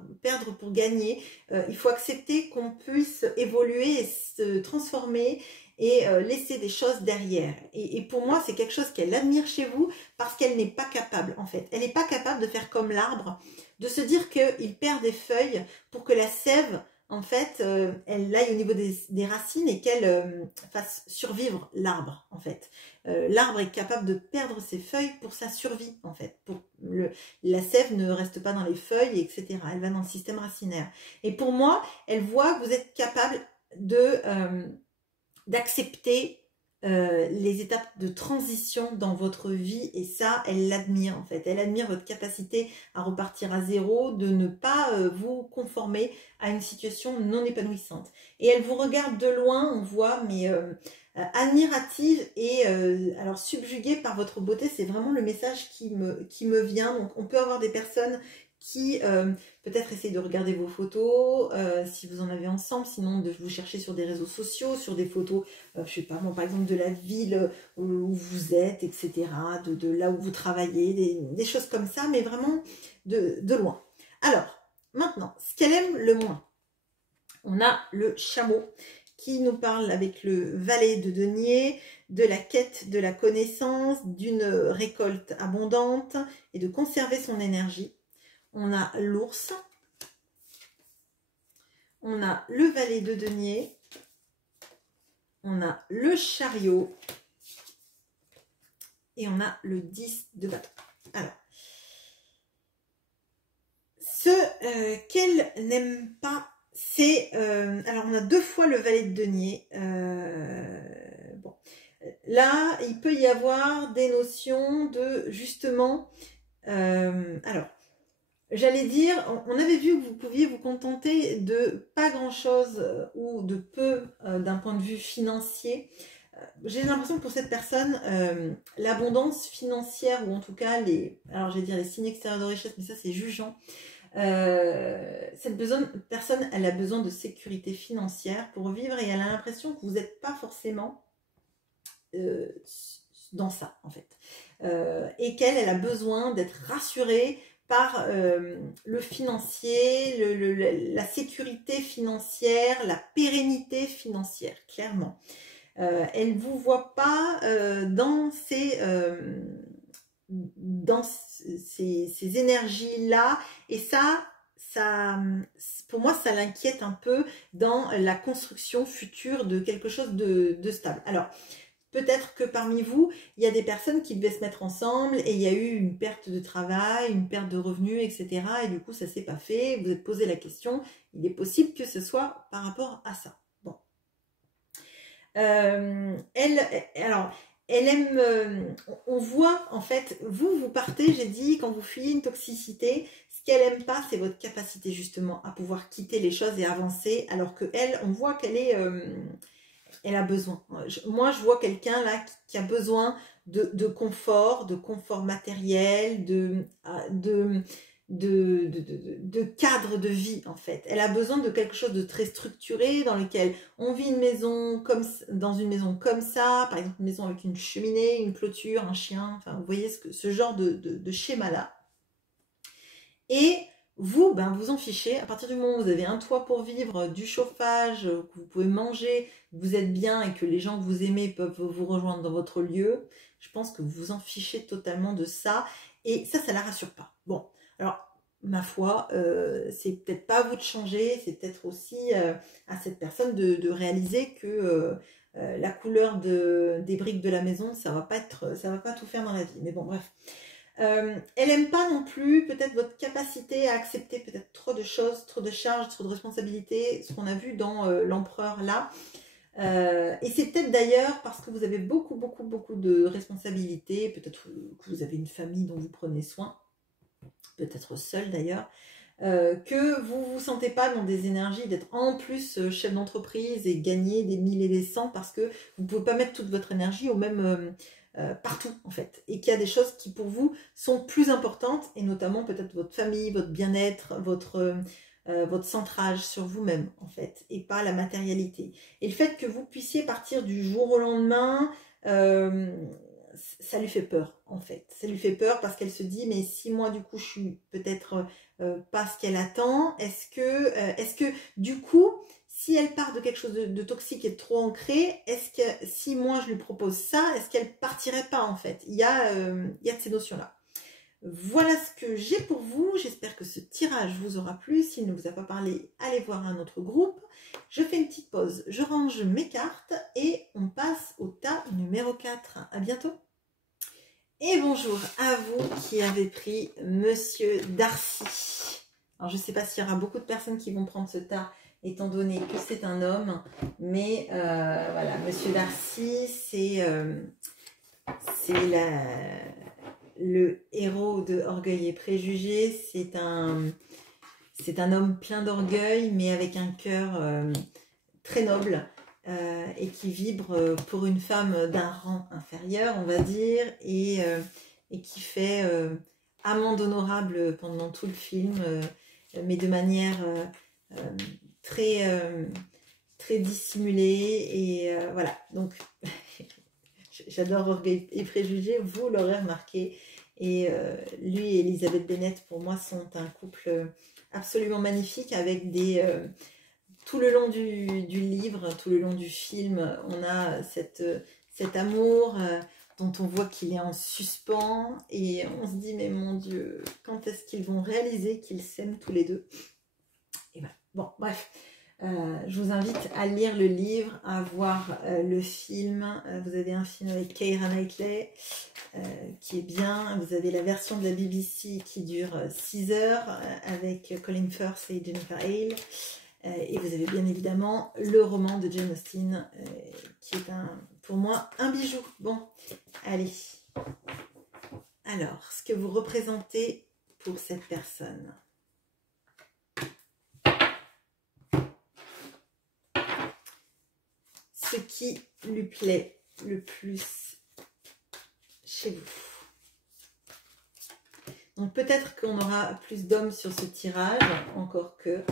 pour gagner. Il faut accepter qu'on puisse évoluer et se transformer et laisser des choses derrière. Et pour moi, c'est quelque chose qu'elle admire chez vous parce qu'elle n'est pas capable, en fait. Elle n'est pas capable de faire comme l'arbre, de se dire qu'il perd des feuilles pour que la sève, en fait, elle aille au niveau des racines et qu'elle fasse survivre l'arbre, en fait. L'arbre est capable de perdre ses feuilles pour sa survie, en fait. La sève ne reste pas dans les feuilles, etc. Elle va dans le système racinaire. Et pour moi, elle voit que vous êtes capable d'accepter les étapes de transition dans votre vie, et ça, elle l'admire en fait. Elle admire votre capacité à repartir à zéro, de ne pas vous conformer à une situation non épanouissante. Et elle vous regarde de loin, on voit, mais admirative et alors subjuguée par votre beauté. C'est vraiment le message qui me vient. Donc on peut avoir des personnes qui peut-être essayent de regarder vos photos, si vous en avez ensemble, sinon de vous chercher sur des réseaux sociaux, sur des photos, je sais pas moi, par exemple de la ville où vous êtes, etc., de là où vous travaillez, des choses comme ça, mais vraiment de loin. Alors, maintenant, ce qu'elle aime le moins, on a le chameau qui nous parle avec le valet de denier, de la quête de la connaissance, d'une récolte abondante et de conserver son énergie. On a l'ours, on a le valet de denier, on a le chariot et on a le 10 de bâton. Alors, ce qu'elle n'aime pas, c'est... alors, on a 2 fois le valet de denier. Bon. Là, il peut y avoir des notions de, justement... alors, j'allais dire, on avait vu que vous pouviez vous contenter de pas grand-chose ou de peu d'un point de vue financier. J'ai l'impression que pour cette personne, l'abondance financière, ou en tout cas alors je vais dire les signes extérieurs de richesse, mais ça c'est jugeant. Cette personne, elle a besoin de sécurité financière pour vivre, et elle a l'impression que vous n'êtes pas forcément dans ça en fait. Et qu'elle a besoin d'être rassurée par le financier, la sécurité financière, la pérennité financière, clairement. Elle ne vous voit pas dans ces énergies-là, et ça, pour moi, ça l'inquiète un peu dans la construction future de quelque chose de stable. Alors, peut-être que parmi vous, il y a des personnes qui devaient se mettre ensemble et il y a eu une perte de travail, une perte de revenus, etc. Et du coup, ça ne s'est pas fait. Vous vous êtes posé la question. Il est possible que ce soit par rapport à ça. Bon. Alors, elle aime... on voit, en fait, vous partez, j'ai dit, quand vous fuyez une toxicité, ce qu'elle n'aime pas, c'est votre capacité justement à pouvoir quitter les choses et avancer. Alors que elle, on voit qu'elle est... elle a besoin. Moi, je vois quelqu'un là qui a besoin de confort matériel, de cadre de vie en fait. Elle a besoin de quelque chose de très structuré dans lequel on vit dans une maison comme ça, par exemple une maison avec une cheminée, une clôture, un chien, enfin vous voyez ce genre de schéma-là. Et vous, ben, vous en fichez. À partir du moment où vous avez un toit pour vivre, du chauffage, que vous pouvez manger, vous êtes bien et que les gens que vous aimez peuvent vous rejoindre dans votre lieu, je pense que vous vous en fichez totalement de ça. Et ça la rassure pas. Bon, alors, ma foi, c'est peut-être pas à vous de changer, c'est peut-être aussi à cette personne de réaliser que la couleur des briques de la maison, ça va pas tout faire dans la vie. Mais bon, bref. Elle aime pas non plus peut-être votre capacité à accepter peut-être trop de choses, trop de charges, trop de responsabilités, ce qu'on a vu dans l'empereur là. Et c'est peut-être d'ailleurs parce que vous avez beaucoup de responsabilités, peut-être que vous avez une famille dont vous prenez soin, peut-être seul d'ailleurs, que vous vous sentez pas dans des énergies d'être en plus chef d'entreprise et gagner des 1000 et des 100 parce que vous pouvez pas mettre toute votre énergie au même partout en fait, et qu'il y a des choses qui pour vous sont plus importantes, et notamment peut-être votre famille, votre bien-être, votre centrage sur vous-même en fait, et pas la matérialité. Et le fait que vous puissiez partir du jour au lendemain, ça lui fait peur en fait. Ça lui fait peur parce qu'elle se dit mais si moi du coup je suis peut-être pas ce qu'elle attend, est-ce que du coup si elle part de quelque chose de toxique et de trop ancré, est-ce que si moi je lui propose ça, est-ce qu'elle partirait pas en fait? Il y a de ces notions-là. Voilà ce que j'ai pour vous. J'espère que ce tirage vous aura plu. S'il ne vous a pas parlé, allez voir un autre groupe. Je fais une petite pause, je range mes cartes et on passe au tas numéro 4. À bientôt. Et bonjour à vous qui avez pris Monsieur Darcy. Alors je ne sais pas s'il y aura beaucoup de personnes qui vont prendre ce tas étant donné que c'est un homme, mais voilà, Monsieur Darcy, c'est le héros de Orgueil et Préjugés. C'est un homme plein d'orgueil, mais avec un cœur très noble et qui vibre pour une femme d'un rang inférieur, on va dire, et qui fait amende honorable pendant tout le film, mais de manière très dissimulée. Et voilà, donc j'adore Orgueil et Préjugés, vous l'aurez remarqué. Et lui et Elisabeth Bennet, pour moi, sont un couple absolument magnifique, avec tout le long du livre, tout le long du film, on a cet amour dont on voit qu'il est en suspens, et on se dit mais mon Dieu, quand est-ce qu'ils vont réaliser qu'ils s'aiment tous les deux? Et voilà. Bon, bref. Je vous invite à lire le livre, à voir le film. Vous avez un film avec Keira Knightley qui est bien. Vous avez la version de la BBC qui dure 6 heures avec Colin Firth et Jennifer Hale. Et vous avez bien évidemment le roman de Jane Austen qui est pour moi un bijou. Bon, allez. Alors, ce que vous représentez pour cette personne. Ce qui lui plaît le plus chez vous. Donc peut-être qu'on aura plus d'hommes sur ce tirage, encore que...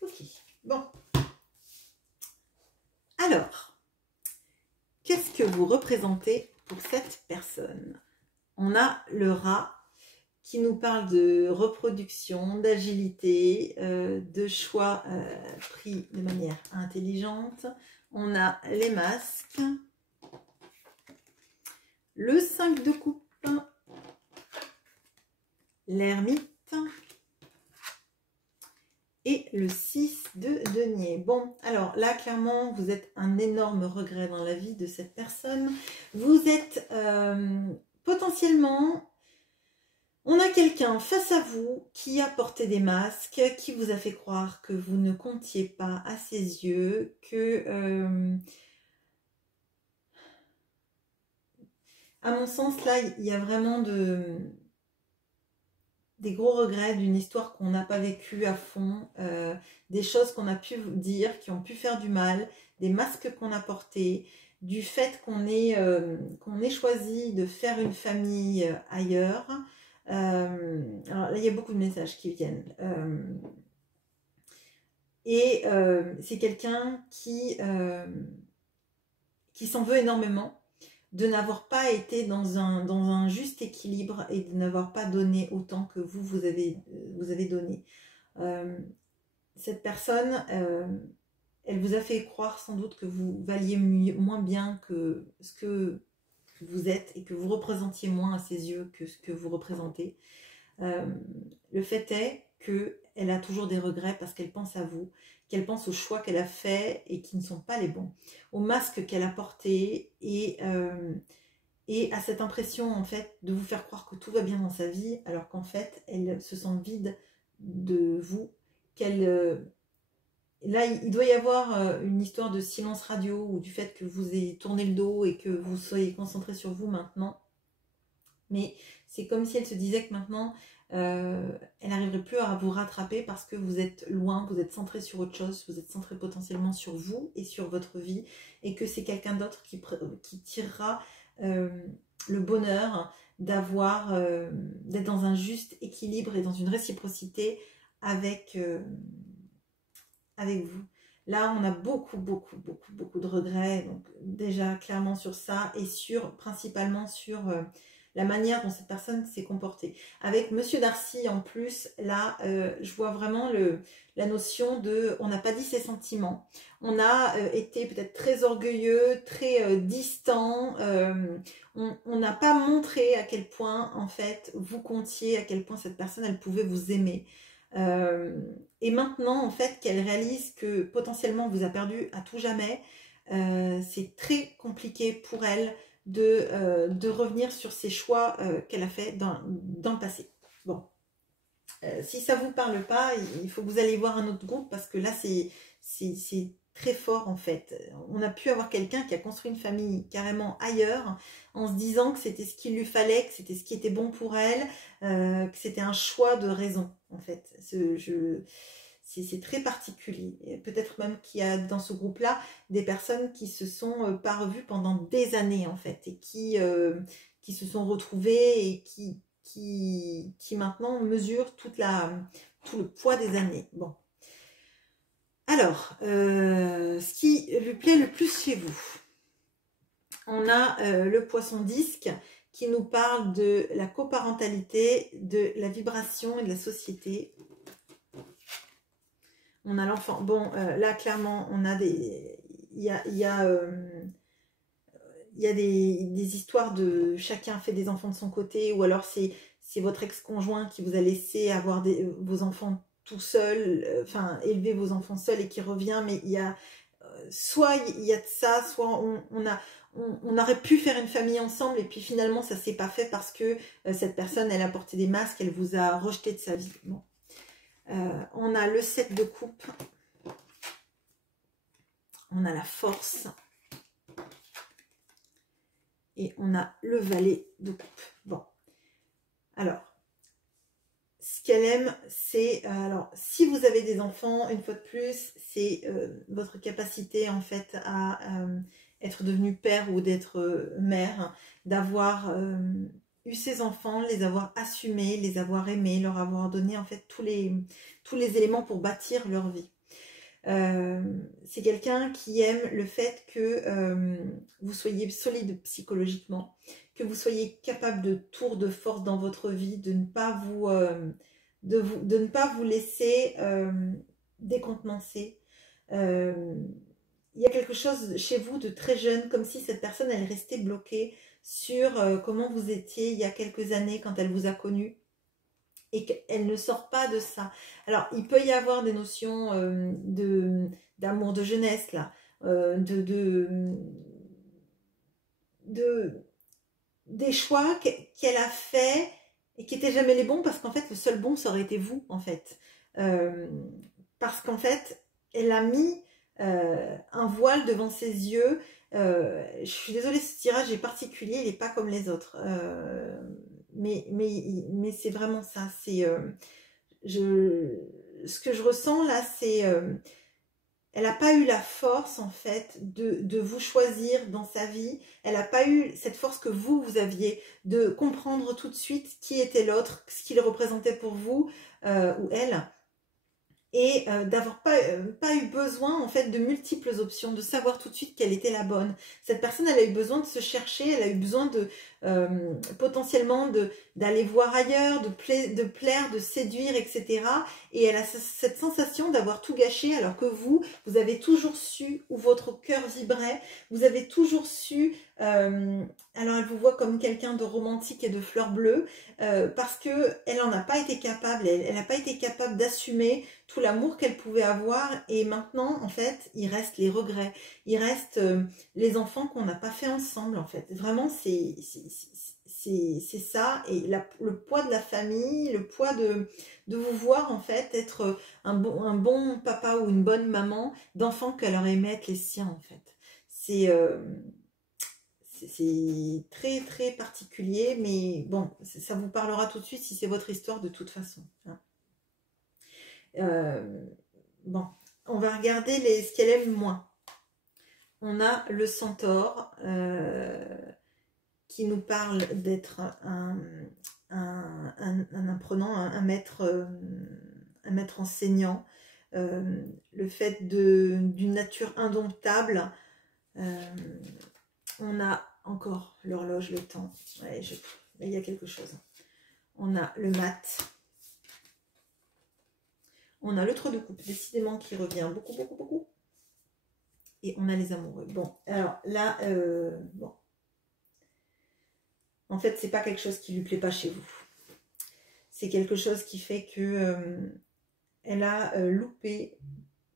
Ok, bon. Alors, qu'est-ce que vous représentez pour cette personne? On a le rat qui nous parle de reproduction, d'agilité, de choix pris de manière intelligente. On a les masques, le 5 de coupe, l'ermite et le 6 de denier. Bon, alors là, clairement, vous êtes un énorme regret dans la vie de cette personne. Vous êtes potentiellement... On a quelqu'un face à vous qui a porté des masques, qui vous a fait croire que vous ne comptiez pas à ses yeux, que... À mon sens, là, il y a vraiment des gros regrets d'une histoire qu'on n'a pas vécue à fond, des choses qu'on a pu dire, qui ont pu faire du mal, des masques qu'on a portés, du fait qu'on ait choisi de faire une famille ailleurs. Alors là, il y a beaucoup de messages qui viennent. C'est quelqu'un qui s'en veut énormément de n'avoir pas été dans un juste équilibre et de n'avoir pas donné autant que vous avez donné. Cette personne, elle vous a fait croire sans doute que vous valiez moins bien que ce que vous êtes et que vous représentiez moins à ses yeux que ce que vous représentez. Le fait est qu'elle a toujours des regrets parce qu'elle pense à vous, qu'elle pense aux choix qu'elle a faits et qui ne sont pas les bons, aux masques qu'elle a portés et à cette impression en fait de vous faire croire que tout va bien dans sa vie alors qu'en fait elle se sent vide de vous, là il doit y avoir une histoire de silence radio ou du fait que vous ayez tourné le dos et que vous soyez concentré sur vous maintenant, mais c'est comme si elle se disait que maintenant elle n'arriverait plus à vous rattraper parce que vous êtes loin, vous êtes centré sur autre chose, vous êtes centré potentiellement sur vous et sur votre vie et que c'est quelqu'un d'autre qui tirera le bonheur d'être dans un juste équilibre et dans une réciprocité avec vous. Là, on a beaucoup de regrets, donc déjà clairement sur ça et principalement sur la manière dont cette personne s'est comportée. Avec Monsieur Darcy en plus, là, je vois vraiment la notion de, on n'a pas dit ses sentiments, on a été peut-être très orgueilleux, très distant, on n'a pas montré à quel point, en fait, vous comptiez, à quel point cette personne, elle pouvait vous aimer. Et maintenant, en fait, qu'elle réalise que potentiellement, on vous a perdu à tout jamais, c'est très compliqué pour elle de revenir sur ses choix qu'elle a fait dans le passé. Bon, si ça vous parle pas, il faut que vous alliez voir un autre groupe parce que là c'est très fort en fait. On a pu avoir quelqu'un qui a construit une famille carrément ailleurs en se disant que c'était ce qu'il lui fallait, que c'était ce qui était bon pour elle, que c'était un choix de raison en fait. C'est très particulier. Peut-être même qu'il y a dans ce groupe-là des personnes qui se sont pas revues pendant des années en fait et qui se sont retrouvées et qui maintenant mesurent tout le poids des années. Bon. Alors, ce qui lui plaît le plus chez vous, on a le poisson disque qui nous parle de la coparentalité, de la vibration et de la société. On a l'enfant. Bon, là, clairement, on a des... Il y a des histoires de chacun fait des enfants de son côté, ou alors c'est votre ex-conjoint qui vous a laissé avoir vos enfants tout seul, enfin, élever vos enfants seuls et qui revient, mais il y a... soit il y a de ça, soit on aurait pu faire une famille ensemble et puis finalement ça s'est pas fait parce que cette personne, elle a porté des masques, elle vous a rejeté de sa vie. Bon. On a le 7 de coupe, on a la force et on a le valet de coupe. Bon, alors, ce qu'elle aime, c'est, alors, si vous avez des enfants, une fois de plus, c'est votre capacité en fait à être devenu père ou d'être mère, d'avoir eu ces enfants, les avoir assumés, les avoir aimés, leur avoir donné en fait tous les éléments pour bâtir leur vie. C'est quelqu'un qui aime le fait que vous soyez solide psychologiquement, que vous soyez capable de tours de force dans votre vie, de ne pas vous laisser décontenancer. Il y a quelque chose chez vous de très jeune, comme si cette personne elle restait bloquée sur comment vous étiez il y a quelques années quand elle vous a connu et qu'elle ne sort pas de ça. Alors, il peut y avoir des notions d'amour de jeunesse, là, des choix qu'elle a fait et qui n'étaient jamais les bons, parce qu'en fait, le seul bon, ça aurait été vous, en fait. Parce qu'en fait, elle a mis un voile devant ses yeux Je suis désolée, ce tirage est particulier, il n'est pas comme les autres. Mais c'est vraiment ça. Ce que je ressens là, c'est elle n'a pas eu la force en fait de vous choisir dans sa vie. Elle n'a pas eu cette force que vous aviez de comprendre tout de suite qui était l'autre, ce qu'il représentait pour vous ou elle. Et d'avoir pas eu besoin en fait de multiples options, de savoir tout de suite quelle était la bonne. Cette personne, elle a eu besoin de se chercher, elle a eu besoin de potentiellement d'aller voir ailleurs, de plaire, de séduire, etc. Et elle a cette sensation d'avoir tout gâché, alors que vous avez toujours su où votre cœur vibrait, vous avez toujours su. Alors elle vous voit comme quelqu'un de romantique et de fleur bleue, parce que elle n'en a pas été capable, elle n'a pas été capable d'assumer tout l'amour qu'elle pouvait avoir, et maintenant en fait il reste les regrets, il reste les enfants qu'on n'a pas fait ensemble en fait. Vraiment c'est ça, et le poids de la famille, le poids de vous voir en fait être un bon papa ou une bonne maman d'enfants qu'elle aurait aimé être les siens en fait. C'est très très particulier, mais bon, ça vous parlera tout de suite si c'est votre histoire de toute façon. Bon, on va regarder ce qu'elle aime moins. On a le centaure qui nous parle d'être un apprenant, un maître enseignant, le fait d'une nature indomptable. On a encore l'horloge, le temps. Ouais, il y a quelque chose. On a le mat. On a le 3 de coupe, décidément, qui revient beaucoup, beaucoup, beaucoup. Et on a les amoureux. Bon, alors là, bon. En fait, c'est pas quelque chose qui lui plaît pas chez vous. C'est quelque chose qui fait que elle a loupé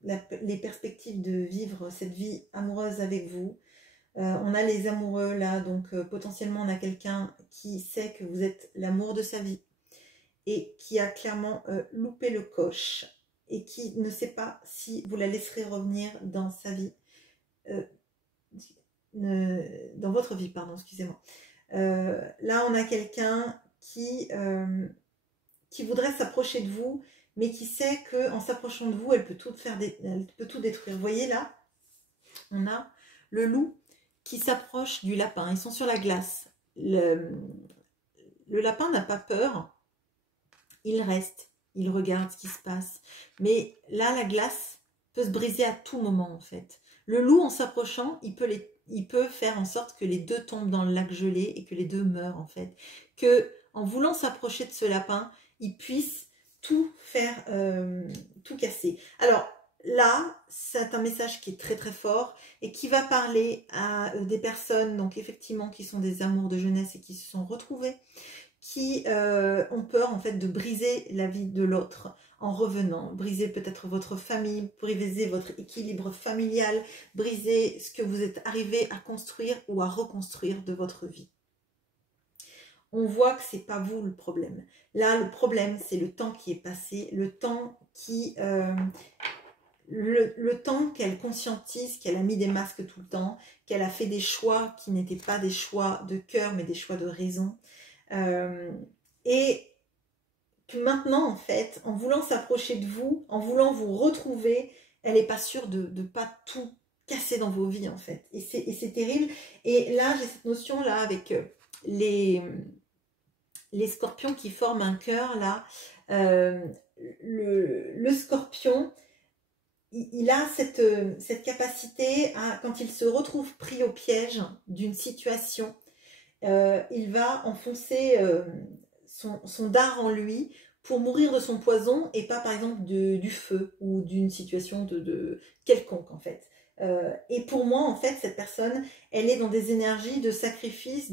les perspectives de vivre cette vie amoureuse avec vous. On a les amoureux là, donc potentiellement on a quelqu'un qui sait que vous êtes l'amour de sa vie et qui a clairement loupé le coche et qui ne sait pas si vous la laisserez revenir dans sa vie, dans votre vie, pardon, excusez-moi. Là on a quelqu'un qui voudrait s'approcher de vous, mais qui sait qu'en s'approchant de vous, elle peut tout détruire. Vous voyez là, on a le loup qui s'approche du lapin. Ils sont sur la glace. Le lapin n'a pas peur. Il reste. Il regarde ce qui se passe. Mais là, la glace peut se briser à tout moment, en fait. Le loup, en s'approchant, il peut faire en sorte que les deux tombent dans le lac gelé et que les deux meurent, en fait. Que, en voulant s'approcher de ce lapin, il puisse tout faire, tout casser. Alors, là, c'est un message qui est très très fort et qui va parler à des personnes, donc effectivement, qui sont des amours de jeunesse et qui se sont retrouvés, qui ont peur en fait de briser la vie de l'autre en revenant, briser peut-être votre famille, briser votre équilibre familial, briser ce que vous êtes arrivé à construire ou à reconstruire de votre vie. On voit que c'est pas vous le problème. Là, le problème, c'est le temps qui est passé, le temps qui... le temps qu'elle conscientise qu'elle a mis des masques tout le temps, qu'elle a fait des choix qui n'étaient pas des choix de cœur, mais des choix de raison. Et que maintenant, en fait, en voulant s'approcher de vous, en voulant vous retrouver, elle n'est pas sûre de ne pas tout casser dans vos vies, en fait. Et c'est terrible. Et là, j'ai cette notion-là avec les scorpions qui forment un cœur, là. Le scorpion, il a cette capacité à, quand il se retrouve pris au piège d'une situation, il va enfoncer son dard en lui pour mourir de son poison et pas par exemple du feu ou d'une situation de quelconque en fait. Et pour moi en fait cette personne elle est dans des énergies de sacrifice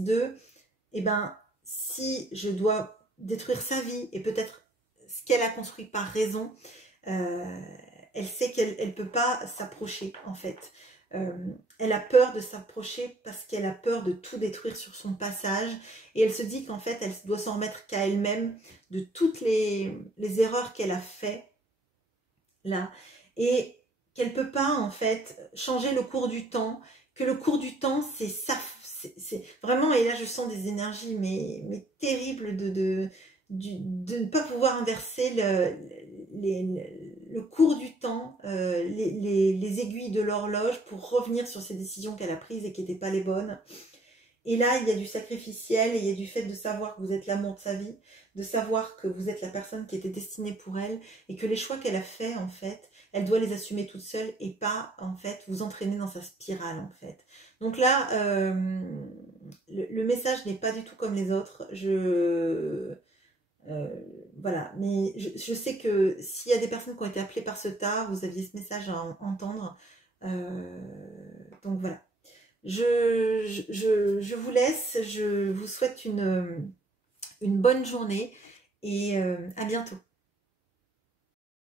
eh ben si je dois détruire sa vie et peut-être ce qu'elle a construit par raison, elle sait qu'elle ne peut pas s'approcher en fait. Elle a peur de s'approcher parce qu'elle a peur de tout détruire sur son passage et elle se dit qu'en fait elle doit s'en remettre qu'à elle-même de toutes les erreurs qu'elle a fait là et qu'elle peut pas en fait changer le cours du temps, que le cours du temps, c'est ça, c'est vraiment, et là je sens des énergies mais terribles de ne pas pouvoir inverser le cours du temps, les aiguilles de l'horloge pour revenir sur ces décisions qu'elle a prises et qui n'étaient pas les bonnes. Et là, il y a du sacrificiel et il y a du fait de savoir que vous êtes l'amour de sa vie, de savoir que vous êtes la personne qui était destinée pour elle et que les choix qu'elle a faits, en fait, elle doit les assumer toute seule et pas, en fait, vous entraîner dans sa spirale, en fait. Donc là, le message n'est pas du tout comme les autres. Voilà, mais je sais que s'il y a des personnes qui ont été appelées par ce tas, vous aviez ce message à entendre. Donc voilà. Je vous laisse, je vous souhaite une bonne journée et à bientôt.